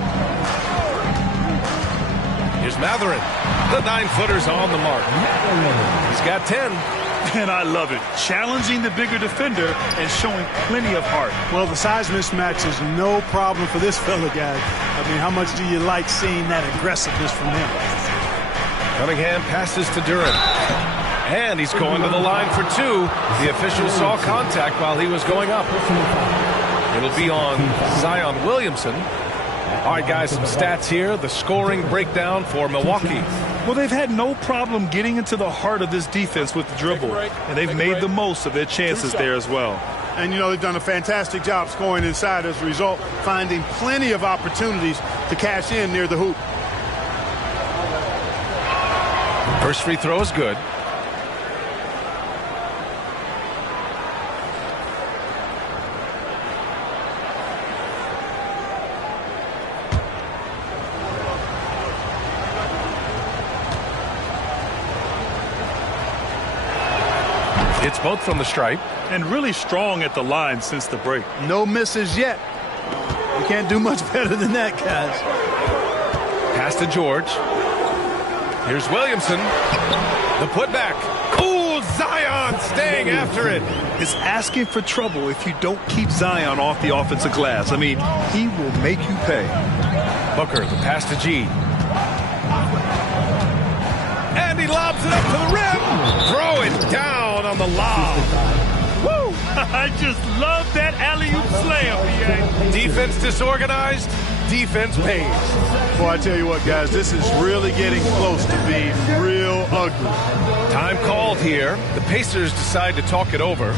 Here's Matherin. The 9-footer's on the mark. He's got 10. And I love it. Challenging the bigger defender and showing plenty of heart. Well, the size mismatch is no problem for this fella, guys. I mean, how much do you like seeing that aggressiveness from him? Cunningham passes to Durant. And he's going to the line for 2. The official saw contact while he was going up. It'll be on Zion Williamson. All right, guys, some stats here. The scoring breakdown for Milwaukee. Well, they've had no problem getting into the heart of this defense with the dribble, and they've made the most of their chances there as well. And, you know, they've done a fantastic job scoring inside as a result, finding plenty of opportunities to cash in near the hoop. First free throw is good. It's both from the stripe. And really strong at the line since the break. No misses yet. You can't do much better than that, guys. Pass to George. Here's Williamson. The putback. Ooh, Zion staying after it. It's asking for trouble if you don't keep Zion off the offensive glass. I mean, he will make you pay. Booker, the pass to G. And he lobs it up to the rim. Throw it down on the lob. Woo! I just love that alley-oop slam. Defense disorganized. Defense pays. Well, I tell you what, guys, this is really getting close to being real ugly. Time called here. The Pacers decide to talk it over.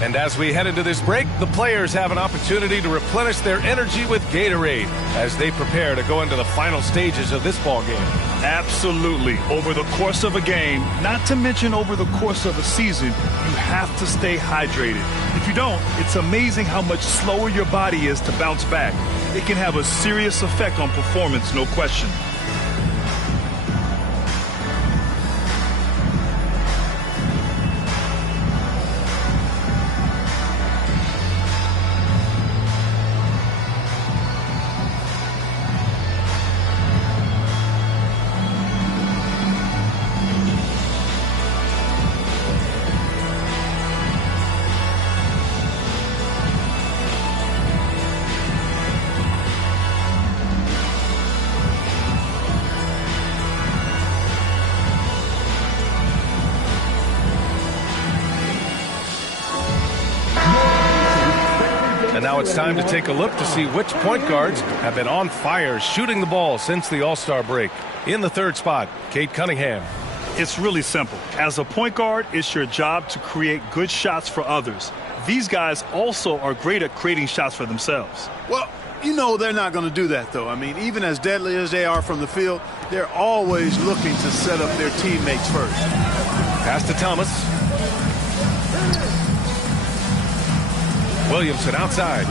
And as we head into this break, the players have an opportunity to replenish their energy with Gatorade as they prepare to go into the final stages of this ball game. Absolutely. Over the course of a game, not to mention over the course of a season, you have to stay hydrated. If you don't, it's amazing how much slower your body is to bounce back. It can have a serious effect on performance, no question. And now it's time to take a look to see which point guards have been on fire shooting the ball since the All-Star break. In the third spot, Cade Cunningham. It's really simple. As a point guard, it's your job to create good shots for others. These guys also are great at creating shots for themselves. Well, you know they're not going to do that, though. I mean, even as deadly as they are from the field, they're always looking to set up their teammates first. Pass to Thomas. Williamson outside.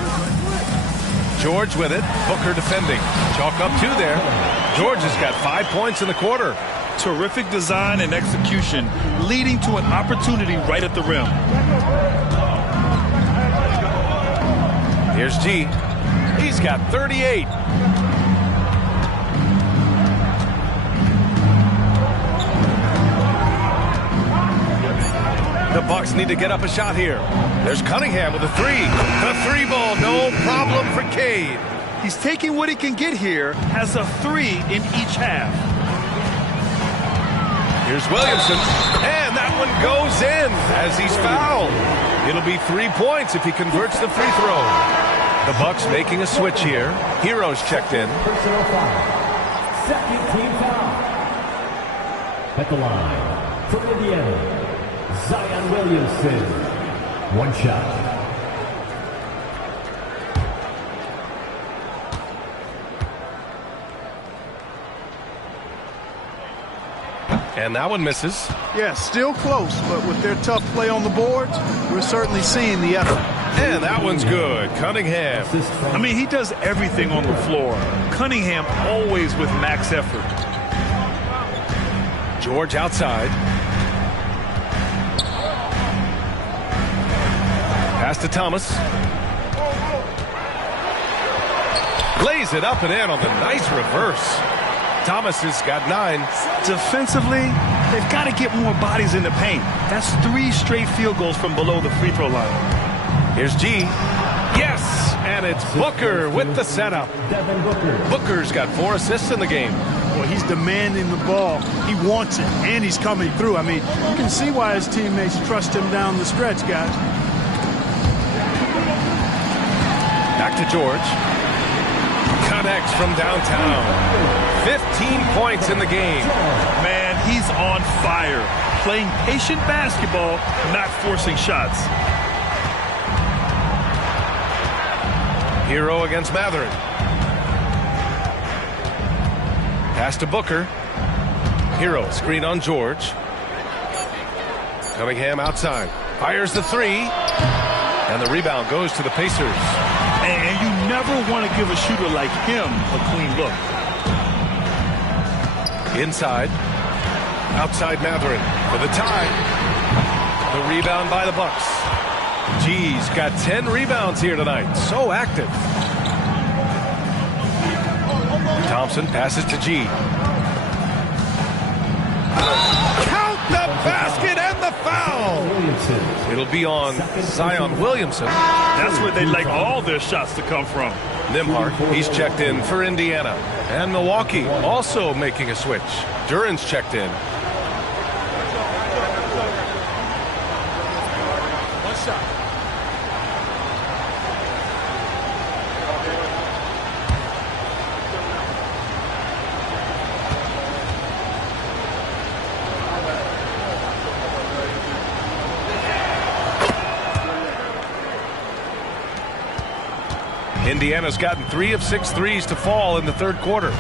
George with it. Booker defending. Chalk up two there. George has got 5 points in the quarter. Terrific design and execution, leading to an opportunity right at the rim. Here's G. He's got 38. The Bucks need to get up a shot here. There's Cunningham with a three. The three ball, no problem for Cade. He's taking what he can get here, has a three in each half. Here's Williamson, and that one goes in as he's fouled. It'll be 3 points if he converts the free throw. The Bucks making a switch here. Heroes checked in. Personal foul. Second team foul. At the line, from Indiana, Zion Williamson. One shot. And that one misses. Yeah, still close, but with their tough play on the boards, we're certainly seeing the effort. And that one's good. Cunningham. I mean, he does everything on the floor. Cunningham always with max effort. George outside. Pass to Thomas. Lays it up and in on the nice reverse. Thomas has got 9. Defensively, they've got to get more bodies in the paint. That's 3 straight field goals from below the free throw line. Here's G. Yes, and it's Booker with the setup. Booker's got 4 assists in the game. Well, he's demanding the ball. He wants it, and he's coming through. I mean, you can see why his teammates trust him down the stretch, guys. Back to George. Connects from downtown. 15 points in the game. Man, he's on fire. Playing patient basketball, not forcing shots. Hero against MADDEN. Pass to Booker. Hero screen on George. Cunningham outside. Fires the 3. And the rebound goes to the Pacers. And you never want to give a shooter like him a clean look. Inside. Outside MADDEN for the tie. The rebound by the Bucks. G's got 10 rebounds here tonight. So active. Thompson passes to G. Count the basket and the foul. It'll be on Zion Williamson. That's where they like all their shots to come from. Nembhard, he's checked in for Indiana. And Milwaukee also making a switch. Duran's checked in. One shot. Indiana's gotten 3 of 6 threes to fall in the third quarter.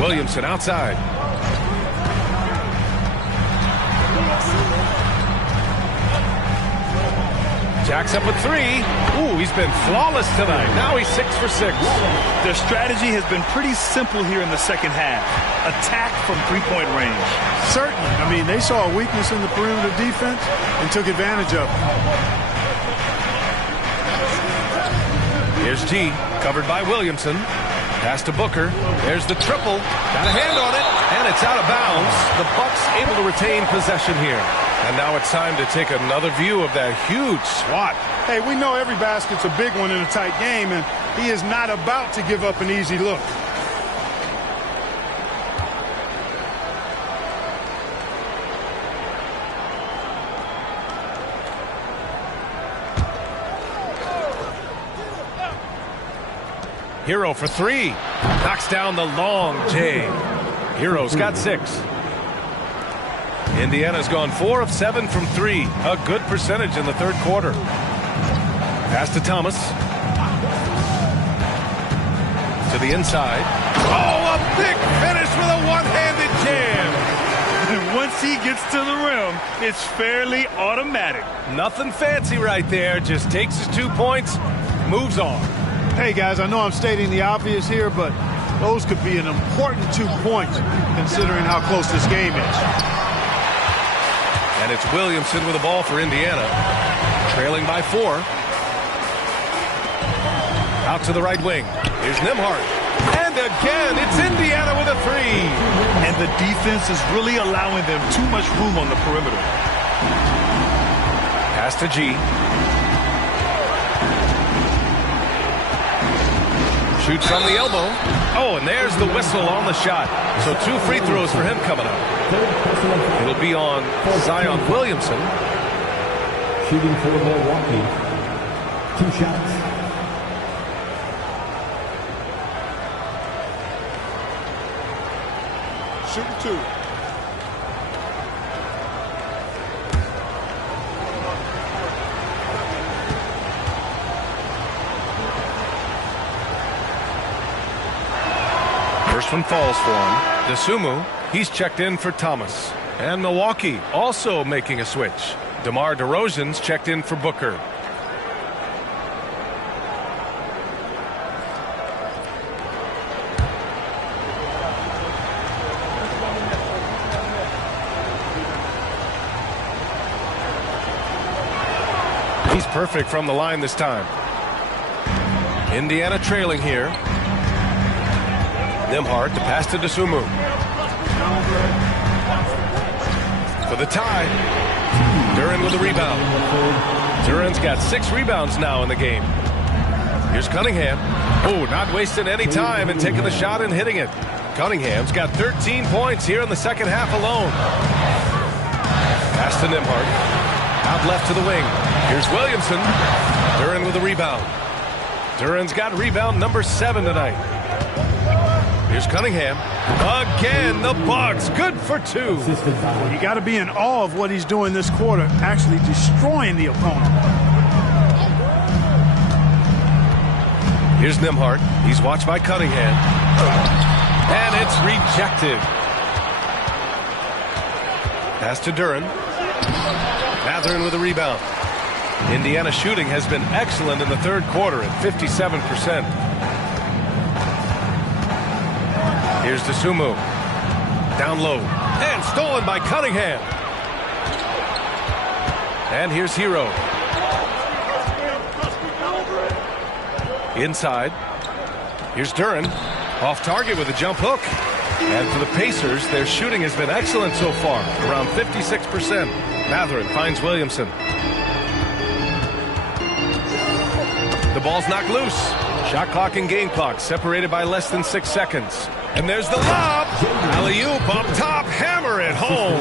Williamson outside. Jacks up a 3. Ooh, he's been flawless tonight. Now he's 6 for 6. Their strategy has been pretty simple here in the second half. Attack from three-point range. Certainly. I mean, they saw a weakness in the perimeter defense and took advantage of it. Here's G, covered by Williamson. Pass to Booker. There's the triple. Got a hand on it, and it's out of bounds. The Bucks able to retain possession here. And now it's time to take another view of that huge swat. Hey, we know every basket's a big one in a tight game, and he is not about to give up an easy look. Hero for 3. Knocks down the long J. Hero's got 6. Indiana's gone 4 of 7 from 3. A good percentage in the third quarter. Pass to Thomas. To the inside. Oh, a big finish with a one-handed jam. And once he gets to the rim, it's fairly automatic. Nothing fancy right there. Just takes his 2 points, moves on. Hey, guys, I know I'm stating the obvious here, but those could be an important 2 points considering how close this game is. And it's Williamson with the ball for Indiana. Trailing by 4. Out to the right wing. Here's Nembhard. And again, it's Indiana with a 3. And the defense is really allowing them too much room on the perimeter. Pass to G. Shoots from the elbow. Oh, and there's the whistle on the shot. So 2 free throws for him coming up. It'll be on Zion Williamson. Shooting for Milwaukee. 2 shots. Shooting 2. First one falls for him. DeSumo, he's checked in for Thomas. And Milwaukee also making a switch. DeMar DeRozan's checked in for Booker. He's perfect from the line this time. Indiana trailing here. Nembhard to pass to DeSumo. For the tie. Duran with the rebound. Duran's got 6 rebounds now in the game. Here's Cunningham. Oh, not wasting any time and taking the shot and hitting it. Cunningham's got 13 points here in the second half alone. Pass to Nembhard. Out left to the wing. Here's Williamson. Duran with the rebound. Duran's got rebound number 7 tonight. Here's Cunningham. Again, the Bucks. Good for 2. You got to be in awe of what he's doing this quarter, actually destroying the opponent. Here's Nembhard. He's watched by Cunningham. And it's rejected. Pass to Duran. Mathurin with a rebound. Indiana shooting has been excellent in the third quarter at 57%. Here's DeSumo. Down low. And stolen by Cunningham. And here's Hero. Inside. Here's Duren. Off target with a jump hook. And for the Pacers, their shooting has been excellent so far, around 56%. MADDEN finds Williamson. The ball's knocked loose. Shot clock and game clock separated by less than 6 seconds. And there's the lob. Alley-oop up top. Hammer it home.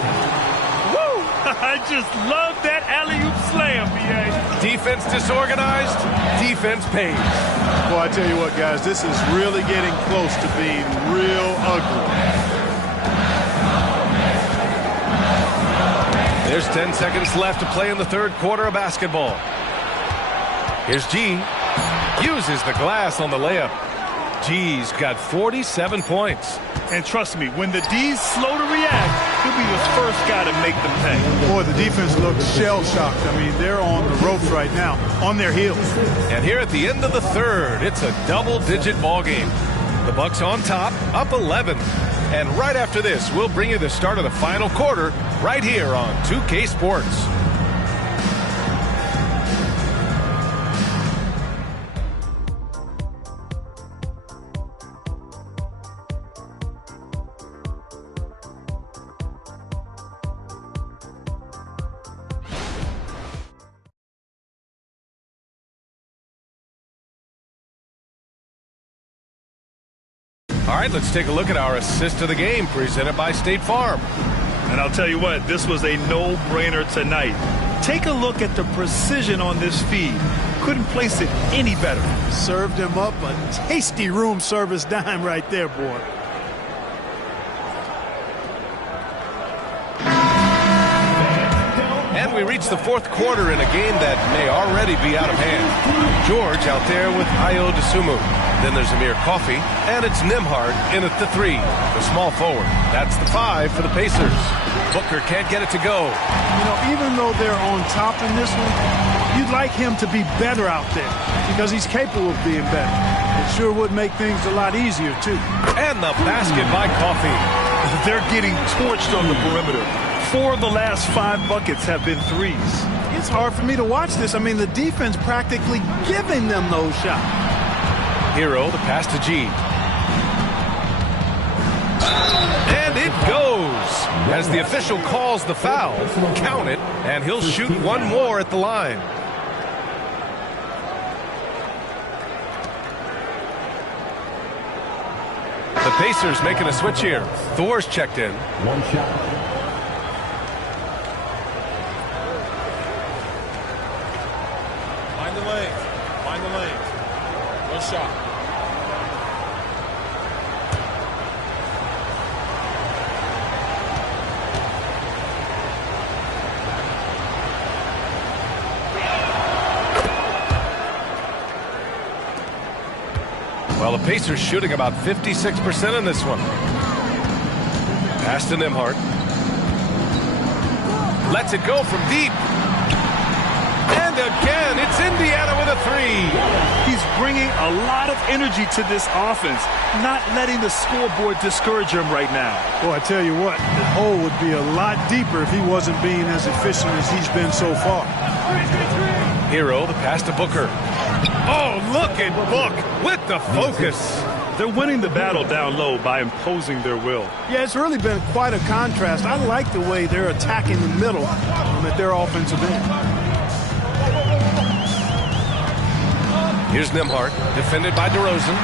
Woo! I just love that alley-oop slam, B.A. Defense disorganized. Defense pays. Well, I tell you what, guys, this is really getting close to being real ugly. There's 10 seconds left to play in the third quarter of basketball. Here's G. Uses the glass on the layup. G's got 47 points. And trust me, when the D's slow to react, he'll be the first guy to make them pay. Boy, the defense looks shell-shocked. I mean, they're on the ropes right now, on their heels. And here at the end of the third, it's a double-digit ball game. The Bucks on top, up 11. And right after this, we'll bring you the start of the final quarter right here on 2K Sports. All right, let's take a look at our assist of the game presented by State Farm. And I'll tell you what, this was a no-brainer tonight. Take a look at the precision on this feed. Couldn't place it any better. Served him up a tasty room service dime right there, boy. And we reach the fourth quarter in a game that may already be out of hand. George out there with Ayo Dosunmu. Then there's Amir Coffey, and it's Nembhard in at the 3, the small forward. That's the 5 for the Pacers. Booker can't get it to go. You know, even though they're on top in this one, you'd like him to be better out there because he's capable of being better. It sure would make things a lot easier, too. And the basket by Coffey. They're getting torched on the perimeter. 4 of the last 5 buckets have been threes. It's hard for me to watch this. I mean, the defense practically giving them those shots. Hero, the pass to G. And it goes. As the official calls the foul, count it, and he'll shoot one more at the line. The Pacers making a switch here. Thor's checked in. One shot. Find the lane. Find the lane. One shot. Well, the Pacers shooting about 56% in this one. Pass to Nembhard. Lets it go from deep. And again, it's Indiana with a 3. He's bringing a lot of energy to this offense, not letting the scoreboard discourage him right now. Well, I tell you what, the hole would be a lot deeper if he wasn't being as efficient as he's been so far. Hero, the pass to Booker. Oh, look at Book with the focus. They're winning the battle down low by imposing their will. Yeah, it's really been quite a contrast. I like the way they're attacking the middle at their offensive end. Here's Nembhard, defended by DeRozan.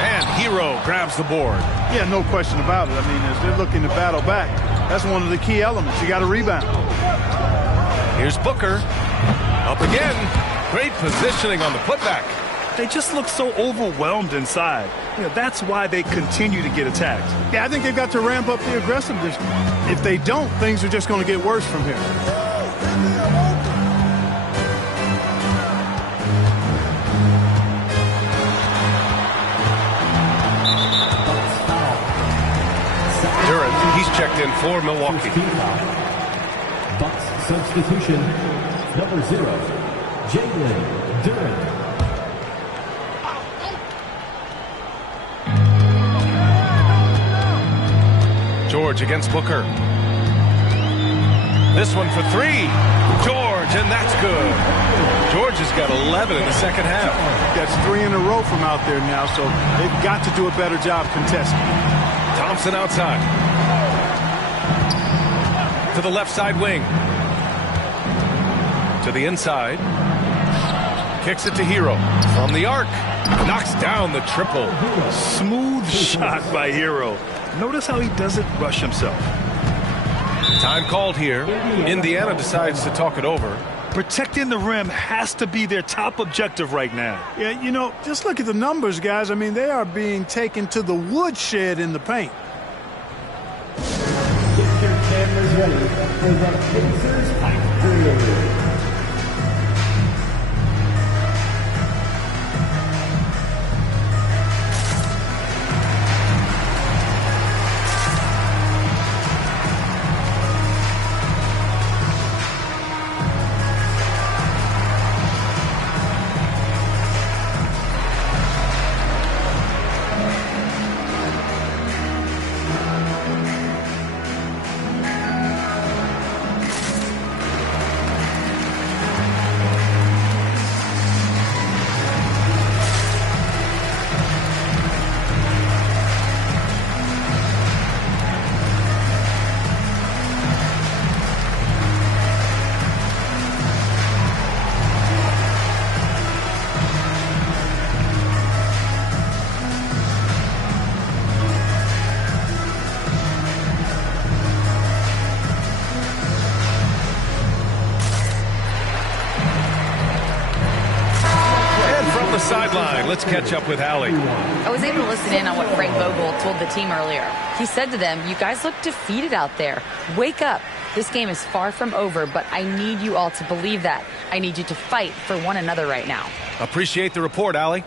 And Hero grabs the board. Yeah, no question about it. I mean, as they're looking to battle back, that's one of the key elements. You got to rebound. Here's Booker. Up again. Great positioning on the putback. They just look so overwhelmed inside. You know, that's why they continue to get attacked. Yeah, I think they've got to ramp up the aggressiveness. If they don't, things are just going to get worse from here. Duren, he's checked in for Milwaukee. Bucks substitution, number 0, Jalen Duren. George against Booker. This one for three. George, and that's good. George has got 11 in the second half. That's 3 in a row from out there now, so they've got to do a better job contesting. Thompson outside. To the left side wing. To the inside. Kicks it to Hero. From the arc. Knocks down the triple. Smooth shot by Hero. Notice how he doesn't rush himself. Time called here. Indiana decides to talk it over. Protecting the rim has to be their top objective right now. Yeah, you know, just look at the numbers, guys. I mean, they are being taken to the woodshed in the paint. Get your cameras ready for the Pacers Hype Drill. Sideline. Let's catch up with Allie. I was able to listen in on what Frank Vogel told the team earlier. He said to them, you guys look defeated out there. Wake up. This game is far from over, but I need you all to believe that. I need you to fight for one another right now. Appreciate the report, Allie.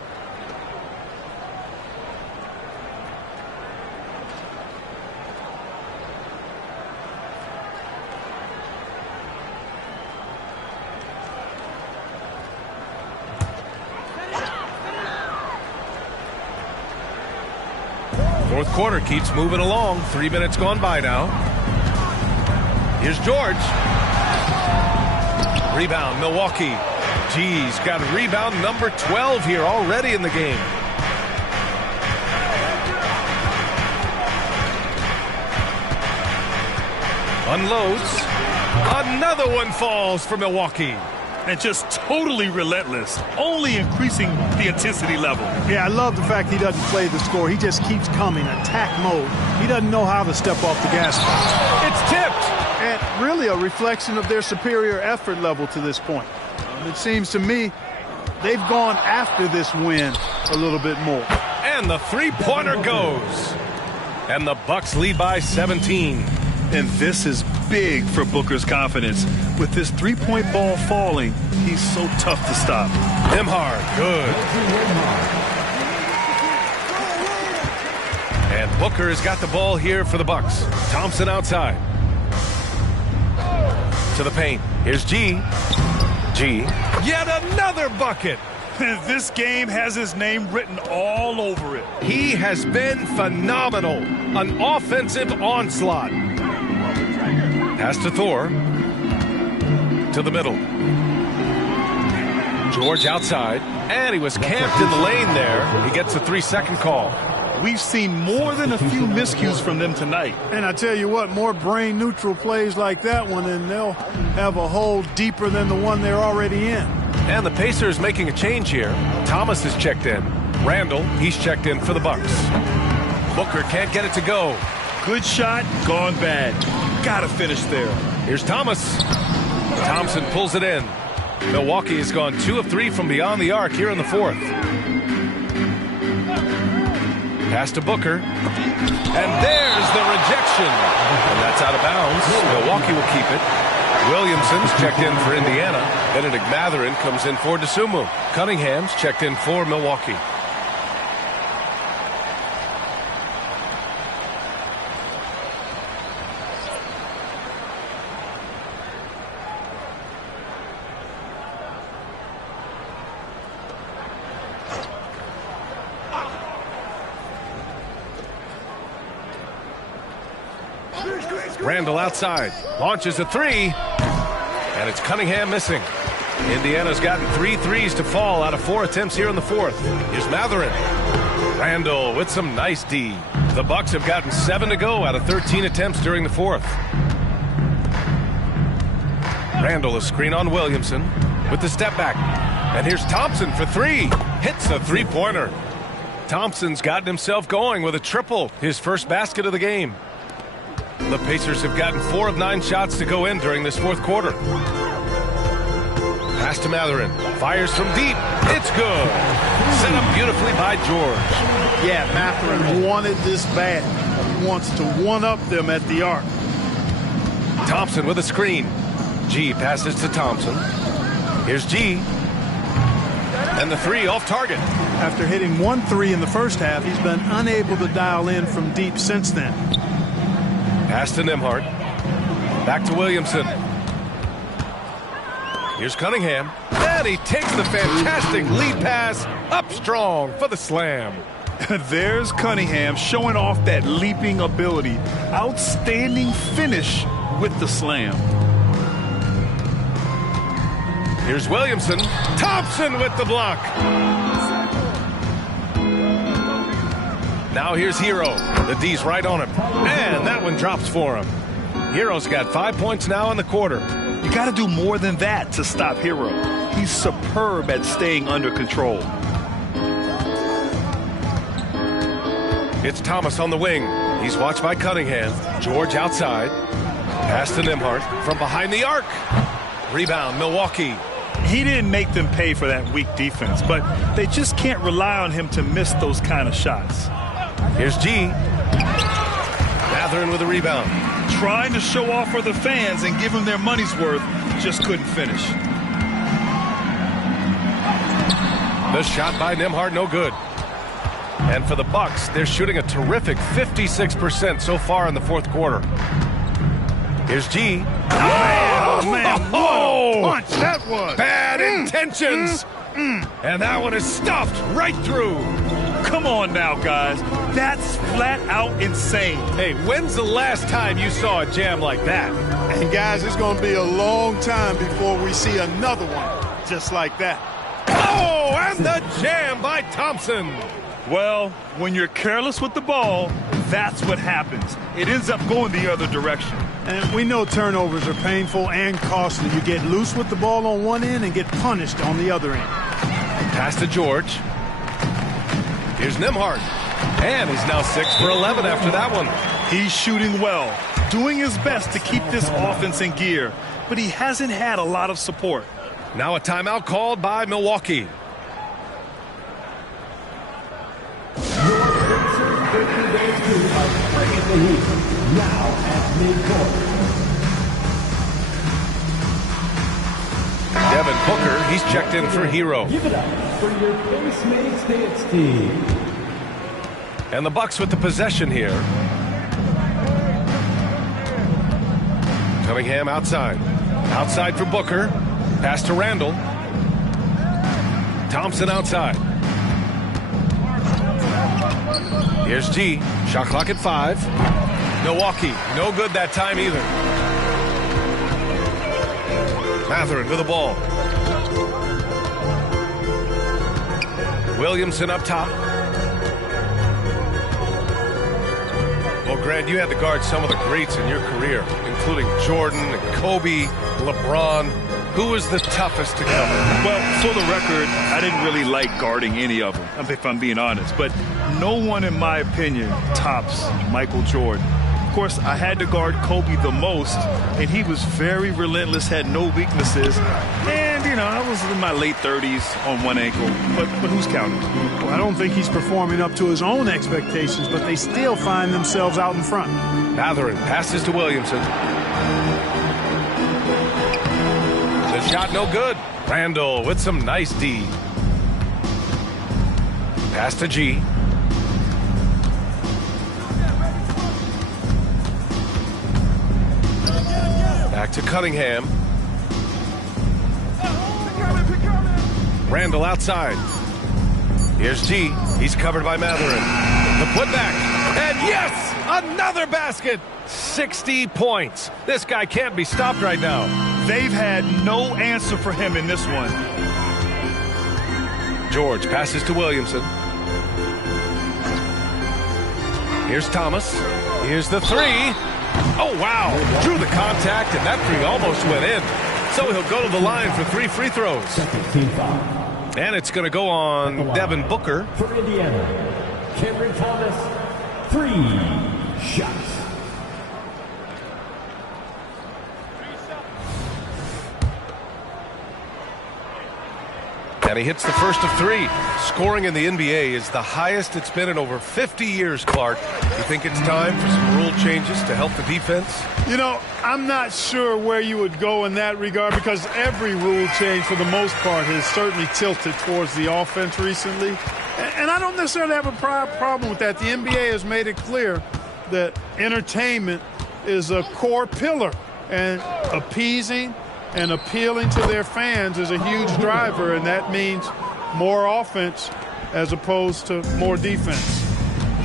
Fourth quarter keeps moving along. 3 minutes gone by now. Here's George. Rebound, Milwaukee. Geez, got rebound number 12 here already in the game. Unloads. Another one falls for Milwaukee. And just totally relentless, only increasing the intensity level. Yeah, I love the fact he doesn't play the score. He just keeps coming, attack mode. He doesn't know how to step off the gas. It's tipped. And really a reflection of their superior effort level to this point. It seems to me they've gone after this win a little bit more. And the three-pointer goes. And the Bucks lead by 17. And this is big for Booker's confidence. With this three-point ball falling, he's so tough to stop. Nembhard, good. And Booker has got the ball here for the Bucks. Thompson outside. To the paint. Here's G. G. Yet another bucket. This game has his name written all over it. He has been phenomenal. An offensive onslaught. Pass to Thor. To the middle. George outside. And he was camped in the lane there. He gets a 3-second call. We've seen more than a few miscues from them tonight. And I tell you what, more brain-neutral plays like that one, and they'll have a hole deeper than the one they're already in. And the Pacers making a change here. Thomas is checked in. Randall, he's checked in for the Bucks. Booker can't get it to go. Good shot, gone bad. Gotta finish there. Here's Thomas. Thompson pulls it in. Milwaukee has gone 2 of 3 from beyond the arc here in the fourth. Pass to Booker. And there's the rejection. And that's out of bounds. Milwaukee will keep it. Williamson's checked in for Indiana. Benedict Mathurin comes in for DeSumo. Cunningham's checked in for Milwaukee. Randall outside. Launches a three. And it's Cunningham missing. Indiana's gotten 3 threes to fall out of 4 attempts here in the fourth. Here's Matherin. Randall with some nice D. The Bucks have gotten 7 to go out of 13 attempts during the fourth. Randall a screen on Williamson with the step back. And here's Thompson for 3. Hits a three-pointer. Thompson's gotten himself going with a triple, his first basket of the game. The Pacers have gotten 4 of 9 shots to go in during this fourth quarter. Pass to Matherin. Fires from deep. It's good. Set up beautifully by George. Yeah, Matherin wanted this bad. He wants to one-up them at the arc. Thompson with a screen. G passes to Thompson. Here's G. And the 3 off target. After hitting 1 3 in the first half, he's been unable to dial in from deep since then. Pass to Nembhard. Back to Williamson. Here's Cunningham. And he takes the fantastic lead pass up strong for the slam. There's Cunningham showing off that leaping ability. Outstanding finish with the slam. Here's Williamson. Thompson with the block. Now here's Hero. The D's right on him. And that one drops for him. Hero's got 5 points now in the quarter. You got to do more than that to stop Hero. He's superb at staying under control. It's Thomas on the wing. He's watched by Cunningham. George outside. Pass to Nembhard from behind the arc. Rebound, Milwaukee. He didn't make them pay for that weak defense, but they just can't rely on him to miss those kind of shots. Here's G. Matherin with a rebound. Trying to show off for the fans and give them their money's worth, just couldn't finish. The shot by Nembhard, no good. And for the Bucks, they're shooting a terrific 56% so far in the fourth quarter. Here's G. Oh, man, what a punch that was. Bad intentions. And that one is stuffed right through. Come on now, guys. That's flat out insane. Hey, when's the last time you saw a jam like that? And, guys, it's going to be a long time before we see another one just like that. Oh, and the jam by Thompson. Well, when you're careless with the ball, that's what happens. It ends up going the other direction. And we know turnovers are painful and costly. You get loose with the ball on one end and get punished on the other end. Pass to George. Here's Nembhard. And he's now 6 for 11 after that one. He's shooting well, doing his best to keep this offense in gear, but he hasn't had a lot of support. Now a timeout called by Milwaukee. Now at midcourt. Devin Booker, he's checked in for Hero. Give it up for your Postmates dance team. And the Bucks with the possession here. Cunningham outside. Outside for Booker. Pass to Randall. Thompson outside. Here's G. Shot clock at 5. Milwaukee, no good that time either. Matherin with the ball. Williamson up top. Well, Grant, you had to guard some of the greats in your career, including Jordan and Kobe, LeBron. Who was the toughest to cover? Well, for the record, I didn't really like guarding any of them, if I'm being honest. But no one, in my opinion, tops Michael Jordan. Of course, I had to guard Kobe the most, and he was very relentless, had no weaknesses. And, you know, I was in my late 30s on one ankle, but who's counting? Well, I don't think he's performing up to his own expectations, but they still find themselves out in front. Matherin passes to Williamson. The shot no good. Randall with some nice D. Pass to G. Back to Cunningham. Randall outside. Here's G. He's covered by Matherin. The putback. And yes, another basket. 60 points. This guy can't be stopped right now. They've had no answer for him in this one. George passes to Williamson. Here's Thomas. Here's the three. Oh, wow. Drew the contact, and that three almost went in. So he'll go to the line for 3 free throws. And it's going to go on Devin Booker. For Indiana, Cameron Thomas, 3 shots. And he hits the first of 3. Scoring in the NBA is the highest it's been in over 50 years, Clark. You think it's time for some rule changes to help the defense? You know, I'm not sure where you would go in that regard because every rule change for the most part has certainly tilted towards the offense recently. And I don't necessarily have a problem with that. The NBA has made it clear that entertainment is a core pillar, and appeasing and appealing to their fans is a huge driver, and that means more offense as opposed to more defense.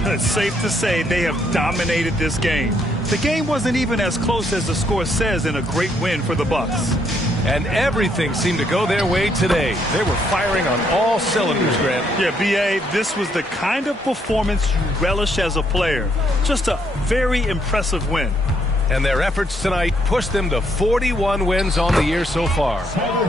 It's safe to say they have dominated this game. The game wasn't even as close as the score says in a great win for the Bucks. And everything seemed to go their way today. They were firing on all cylinders, Grant. Yeah, B.A., this was the kind of performance you relish as a player. Just a very impressive win. And their efforts tonight pushed them to 41 wins on the year so far.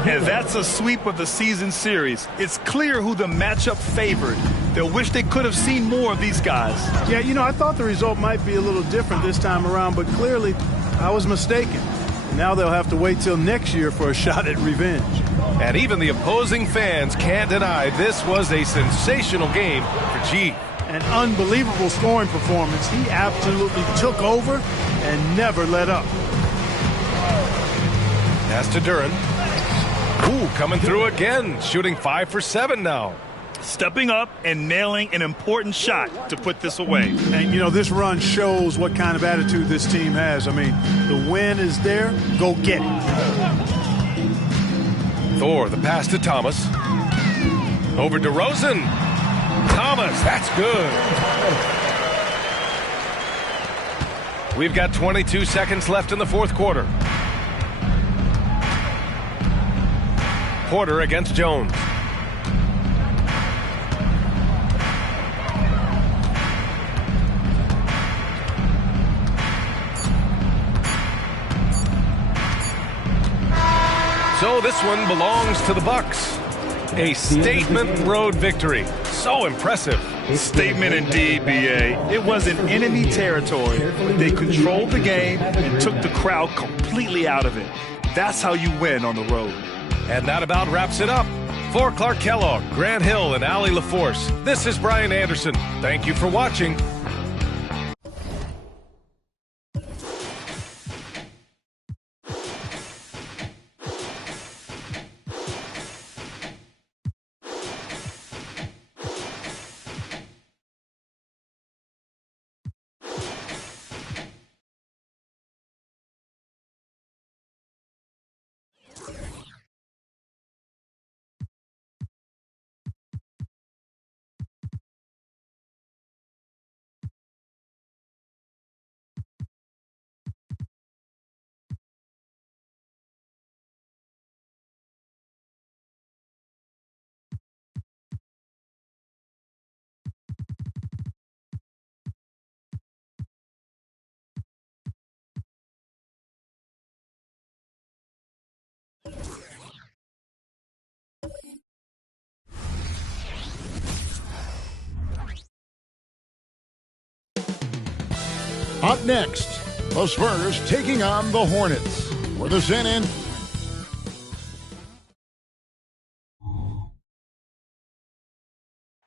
And that's a sweep of the season series. It's clear who the matchup favored. They'll wish they could have seen more of these guys. Yeah, you know, I thought the result might be a little different this time around, but clearly I was mistaken. Now they'll have to wait till next year for a shot at revenge. And even the opposing fans can't deny this was a sensational game for G. An unbelievable scoring performance. He absolutely took over and never let up. Pass to Duran. Ooh, coming through again, shooting 5 for 7 now. Stepping up and nailing an important shot to put this away. And, you know, this run shows what kind of attitude this team has. I mean, the win is there. Go get it. Thor, the pass to Thomas. Over to Rosen. Thomas, that's good. We've got 22 seconds left in the fourth quarter. Porter against Jones. So this one belongs to the Bucks. A statement road victory. So impressive. Statement indeed, B.A. It was in enemy territory, but they controlled the game and took the crowd completely out of it. That's how you win on the road. And that about wraps it up. For Clark Kellogg, Grant Hill, and Allie LaForce, this is Brian Anderson. Thank you for watching. Up next, the Spurs taking on the Hornets. For the CNN.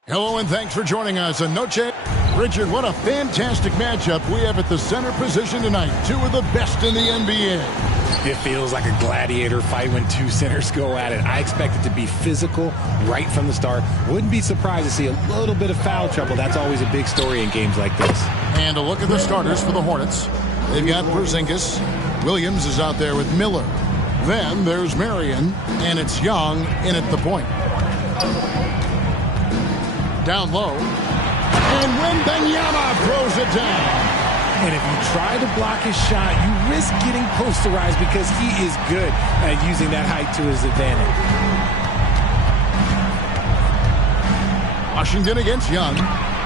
Hello and thanks for joining us. Anoche. Richard, what a fantastic matchup we have at the center position tonight. Two of the best in the NBA. It feels like a gladiator fight when two centers go at it. I expect it to be physical right from the start. Wouldn't be surprised to see a little bit of foul trouble. That's always a big story in games like this. And a look at the starters for the Hornets. They've got Porzingis. Williams is out there with Miller. Then there's Marion, and it's Young in at the point. Down low. And Wembanyama throws it down. And if you try to block his shot, you risk getting posterized because he is good at using that height to his advantage. Washington against Young.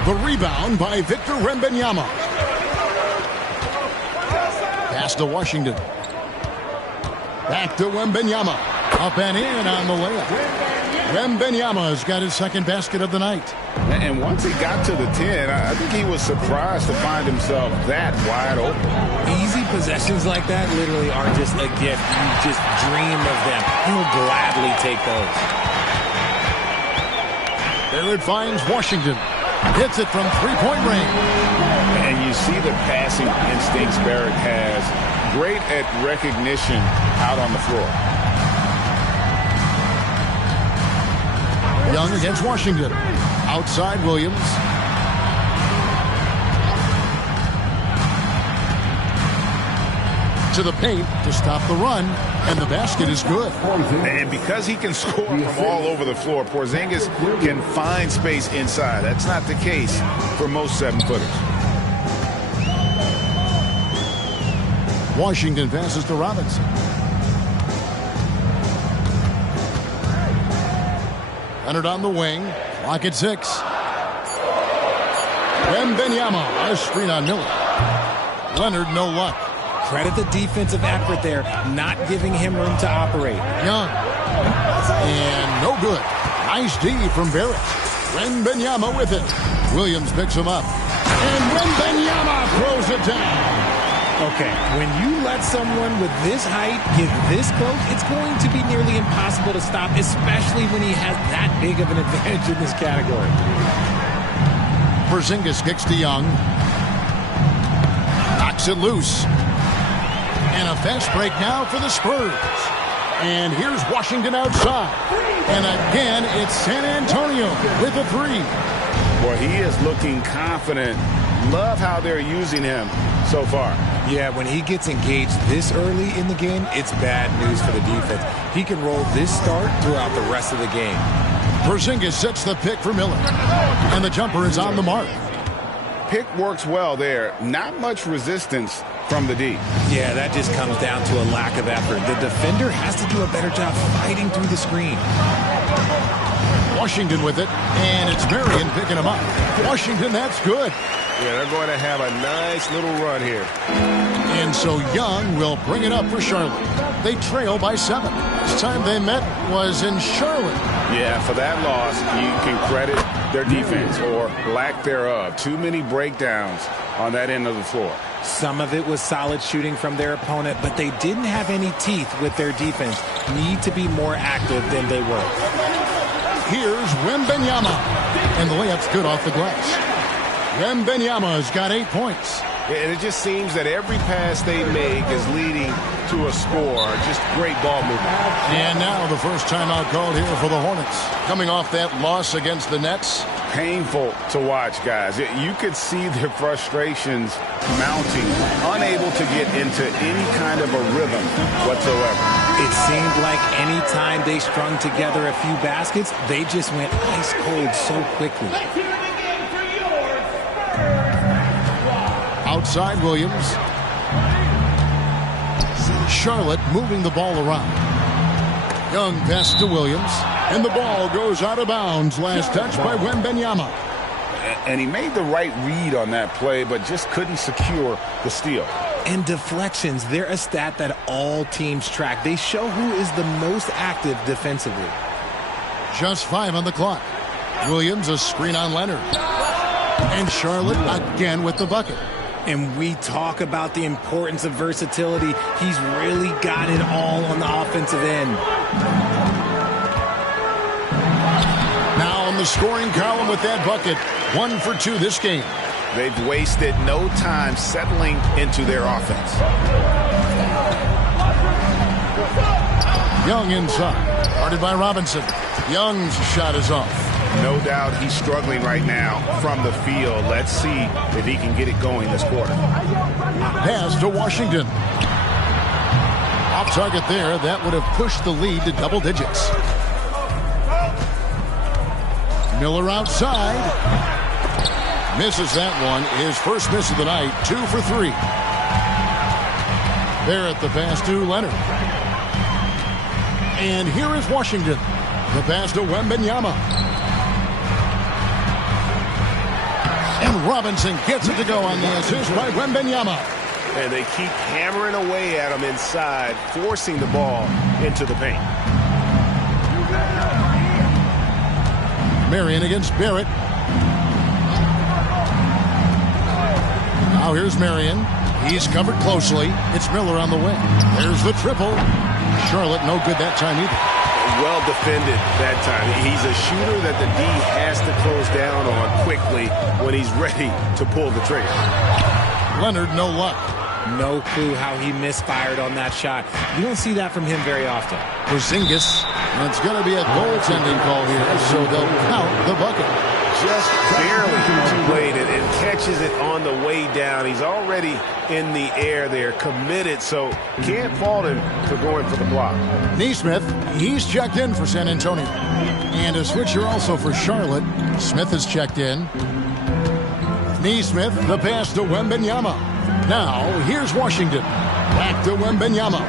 The rebound by Victor Wembanyama. Pass to Washington. Back to Wembanyama. Up and in on the layup. Wembanyama's got his second basket of the night. And once he got to the 10, I think he was surprised to find himself that wide open. Easy possessions like that literally are just a gift. You just dream of them. He'll gladly take those. There it finds Washington. Hits it from three-point range. And you see the passing instincts Barrett has. Great at recognition out on the floor. Young against Washington. Outside Williams. To the paint to stop the run, and the basket is good. And because he can score from all over the floor, Porzingis can find space inside. That's not the case for most 7-footers. Washington passes to Robinson. Leonard on the wing. Clock at 6. Wembanyama, a screen on Miller. Leonard, no luck. Credit the defensive effort there, not giving him room to operate. Young. And no good. Nice D from Barrett. Wembanyama with it. Williams picks him up. And Wembanyama throws it down. Okay, when you let someone with this height get this close, it's going to be nearly impossible to stop, especially when he has that big of an advantage in this category. Porzingis kicks to Young. Knocks it loose. And a fast break now for the Spurs. And here's Washington outside. And again, it's San Antonio with a 3. Well, he is looking confident. Love how they're using him so far. Yeah, when he gets engaged this early in the game, it's bad news for the defense. He can roll this start throughout the rest of the game. Porzingis sets the pick for Miller. And the jumper is on the mark. Pick works well there. Not much resistance from the D. Yeah, that just comes down to a lack of effort. The defender has to do a better job fighting through the screen. Washington with it, and it's Marion picking him up. Washington, that's good. Yeah, they're going to have a nice little run here. And so Young will bring it up for Charlotte. They trail by 7. Last time they met was in Charlotte. Yeah, for that loss, you can credit their defense or lack thereof. Too many breakdowns on that end of the floor. Some of it was solid shooting from their opponent, but they didn't have any teeth with their defense. Need to be more active than they were. Here's Wembanyama. And the layup's good off the glass. Wembanyama's got 8 points. And it just seems that every pass they make is leading to a score. Just great ball movement. And now the first timeout called here for the Hornets. Coming off that loss against the Nets. Painful to watch, guys. You could see their frustrations mounting, unable to get into any kind of a rhythm whatsoever. It seemed like any time they strung together a few baskets, they just went ice cold so quickly. Outside Williams. Charlotte moving the ball around. Young pass to Williams. And the ball goes out of bounds. Last touch by Wembanyama. And he made the right read on that play, but just couldn't secure the steal. And deflections, they're a stat that all teams track. They show who is the most active defensively. Just 5 on the clock. Williams a screen on Leonard. And Charlotte again with the bucket. And we talk about the importance of versatility. He's really got it all on the offensive end. Now on the scoring column with that bucket. 1 for 2 this game. They've wasted no time settling into their offense. Young inside. Guarded by Robinson. Young's shot is off. No doubt he's struggling right now from the field. Let's see if he can get it going this quarter. Pass to Washington. Off target there. That would have pushed the lead to double digits. Miller outside. Misses that one. His first miss of the night. 2 for 3. Barrett the pass to Leonard. And here is Washington. The pass to Wembanyama. And Robinson gets it to go on the assist by Wembanyama. And they keep hammering away at him inside, forcing the ball into the paint. Marion against Barrett. Now here's Marion. He's covered closely. It's Miller on the wing. There's the triple. Charlotte no good that time either. Well defended that time. He's a shooter that the D has to close down on quickly when he's ready to pull the trigger. Leonard, no luck. No clue how he misfired on that shot. You don't see that from him very often. Porzingis. And it's going to be a goaltending call here, so they'll count the bucket. Just barely too late and catches it on the way down. He's already in the air there, committed, so can't fault him for going for the block. Nesmith, he's checked in for San Antonio. And a switcher also for Charlotte. Smith has checked in. Nesmith, the pass to Wembanyama. Now, here's Washington. Back to Wembanyama.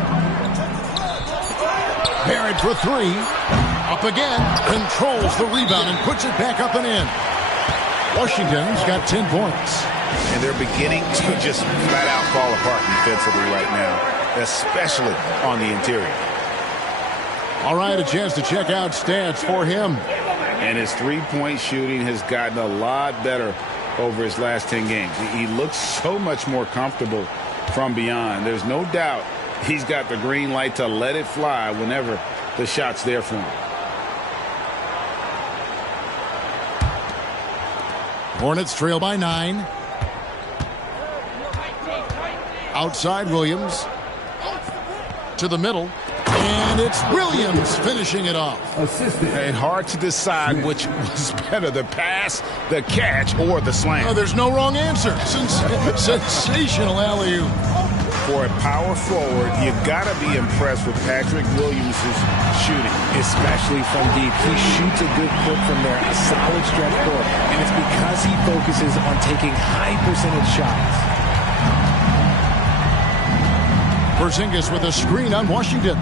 Barrett for 3. Up again. Controls the rebound and puts it back up and in. Washington's got 10 points. And they're beginning to just flat out fall apart defensively right now, especially on the interior. All right, a chance to check out stats for him. And his three-point shooting has gotten a lot better over his last 10 games. He looks so much more comfortable from beyond. There's no doubt he's got the green light to let it fly whenever the shot's there for him. Hornets trail by 9. Outside Williams. To the middle. And it's Williams finishing it off. And hard to decide which was better, the pass, the catch, or the slam. Oh, there's no wrong answer. Sensational alley-oop. For a power forward, you got to be impressed with Patrick Williams' shooting. Especially from deep. He shoots a good clip from there, a solid stretch court. And it's because he focuses on taking high percentage shots. Porzingis with a screen on Washington.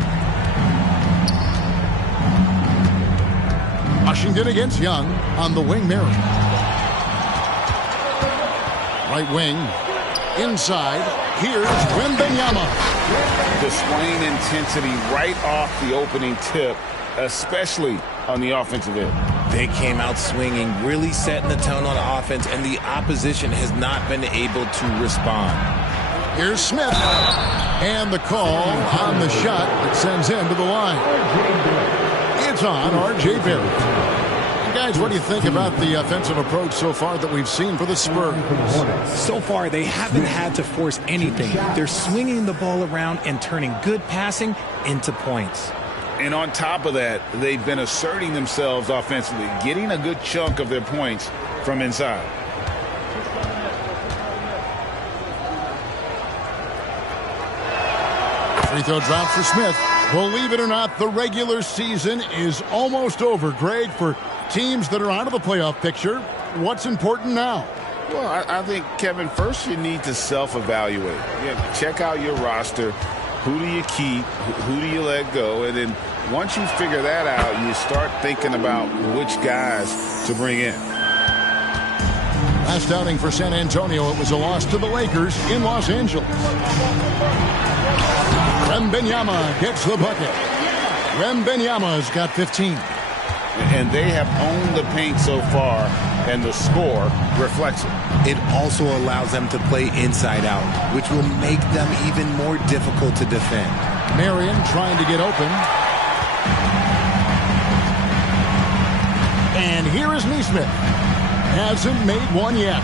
Washington against Young on the wing. Marion. Right wing. Inside. Here's Wembanyama. Displaying intensity right off the opening tip, especially on the offensive end. They came out swinging, really setting the tone on offense, and the opposition has not been able to respond. Here's Smith. And the call on the shot that sends him to the line. It's on R.J. Barrett. Guys, what do you think about the offensive approach so far that we've seen for the Spurs? So far, they haven't had to force anything. They're swinging the ball around and turning good passing into points. And on top of that, they've been asserting themselves offensively, getting a good chunk of their points from inside. Free throw drop for Smith. Believe it or not, the regular season is almost over, Greg, for teams that are out of the playoff picture. What's important now? Well, I think, Kevin, first you need to self-evaluate. Check out your roster. Who do you keep? Who do you let go? And then once you figure that out, you start thinking about which guys to bring in. Last outing for San Antonio, it was a loss to the Lakers in Los Angeles. Wembanyama gets the bucket. Wembanyama's got 15. And they have owned the paint so far, and the score reflects it. It also allows them to play inside out, which will make them even more difficult to defend. Marion trying to get open. And here is Nesmith. Hasn't made one yet.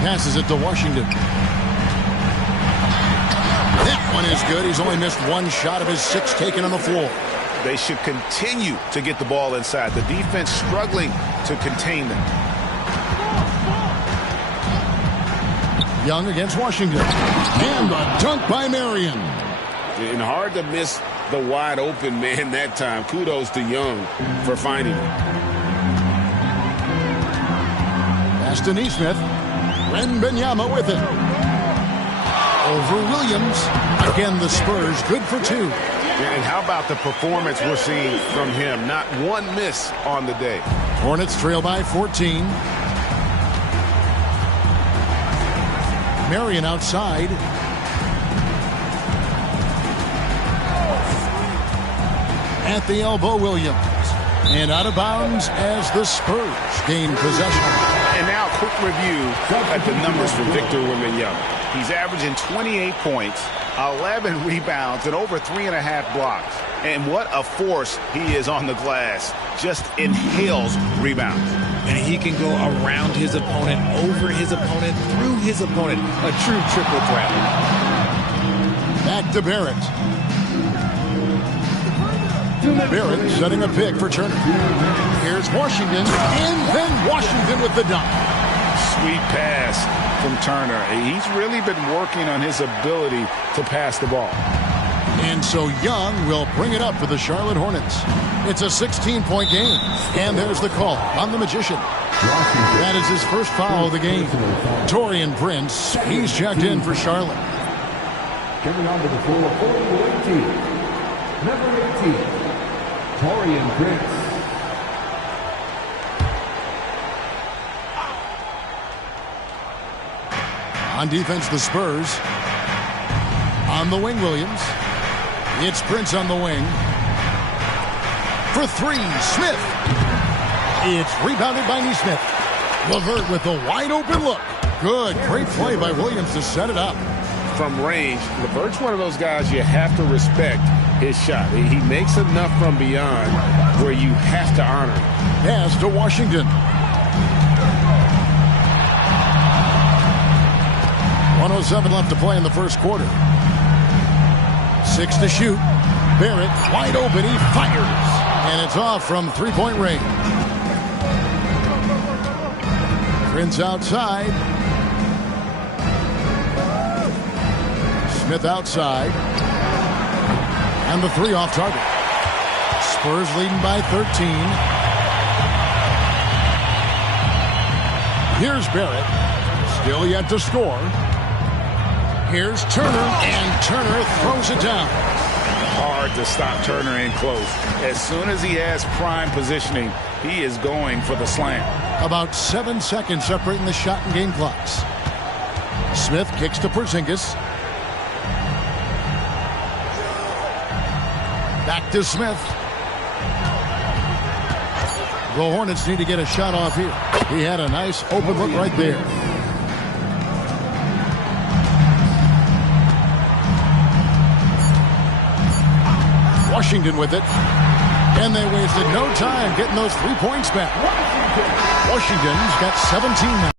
Passes it to Washington. That one is good. He's only missed one shot of his 6 taken on the floor. They should continue to get the ball inside. The defense struggling to contain them. Young against Washington. And a dunk by Marion. And hard to miss the wide open man that time. Kudos to Young for finding him. Pass to Neesmith. Wembanyama with it. Over Williams. Again, the Spurs good for 2. And how about the performance we're seeing from him? Not one miss on the day. Hornets trail by 14. Marion outside. At the elbow, Williams. And out of bounds as the Spurs gain possession. And now a quick review at the numbers for Victor Wembanyama. He's averaging 28 points, 11 rebounds, and over 3.5 blocks. And what a force he is on the glass. Just inhales rebounds. And he can go around his opponent, over his opponent, through his opponent. A true triple threat. Back to Barrett. Barrett setting a pick for Turner. Here's Washington, and then Washington with the dunk. Sweet pass from Turner. He's really been working on his ability to pass the ball. And so Young will bring it up for the Charlotte Hornets. It's a 16-point game. And there's the call on the Magician. That is his first foul of the game. Taurean Prince, he's checked in for Charlotte. Coming onto the floor for the team, number 18, Taurean Prince. On defense, the Spurs. On the wing, Williams. It's Prince on the wing. For 3, Smith. It's rebounded by Neesmith. LeVert with a wide open look. Good, great play by Williams to set it up. From range, LeVert's one of those guys you have to respect his shot. He makes enough from beyond where you have to honor him. Pass to Washington. 1:07 left to play in the first quarter. 6 to shoot. Barrett wide open. He fires. And it's off from three-point range. Prince outside. Smith outside. And the 3 off target. Spurs leading by 13. Here's Barrett. Still yet to score. Here's Turner, and Turner throws it down. Hard to stop Turner in close. As soon as he has prime positioning, he is going for the slam. About 7 seconds separating the shot and game clocks. Smith kicks to Porzingis. Back to Smith. The Hornets need to get a shot off here. He had a nice open look right there. Washington with it. And they wasted no time getting those 3 points back. Washington's got 17 now.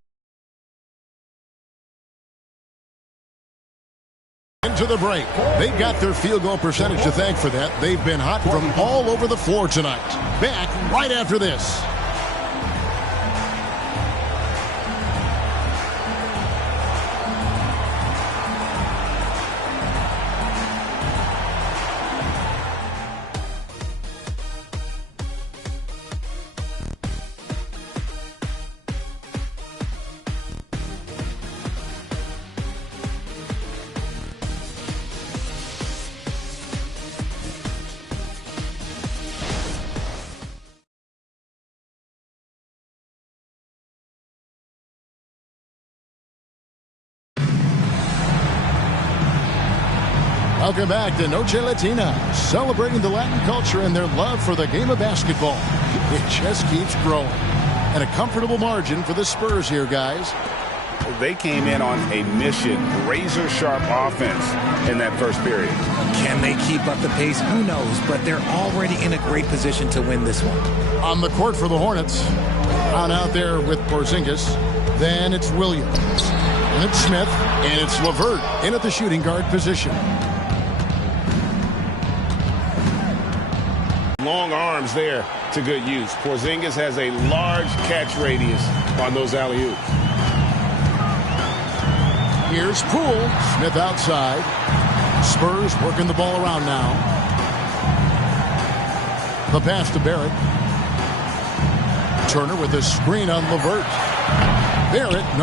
Into the break. They've got their field goal percentage to thank for that. They've been hot from all over the floor tonight. Back right after this. Welcome back to Noche Latina, celebrating the Latin culture and their love for the game of basketball. It just keeps growing. And a comfortable margin for the Spurs here, guys. They came in on a mission, razor-sharp offense in that first period. Can they keep up the pace? Who knows, but they're already in a great position to win this one. On the court for the Hornets, on out there with Porzingis. Then it's Williams. And it's Smith. And it's LeVert in at the shooting guard position. Long arms there to good use. Porzingis has a large catch radius on those alley-oops. Here's Poole. Smith outside. Spurs working the ball around now. The pass to Barrett. Turner with a screen on LeVert. Barrett.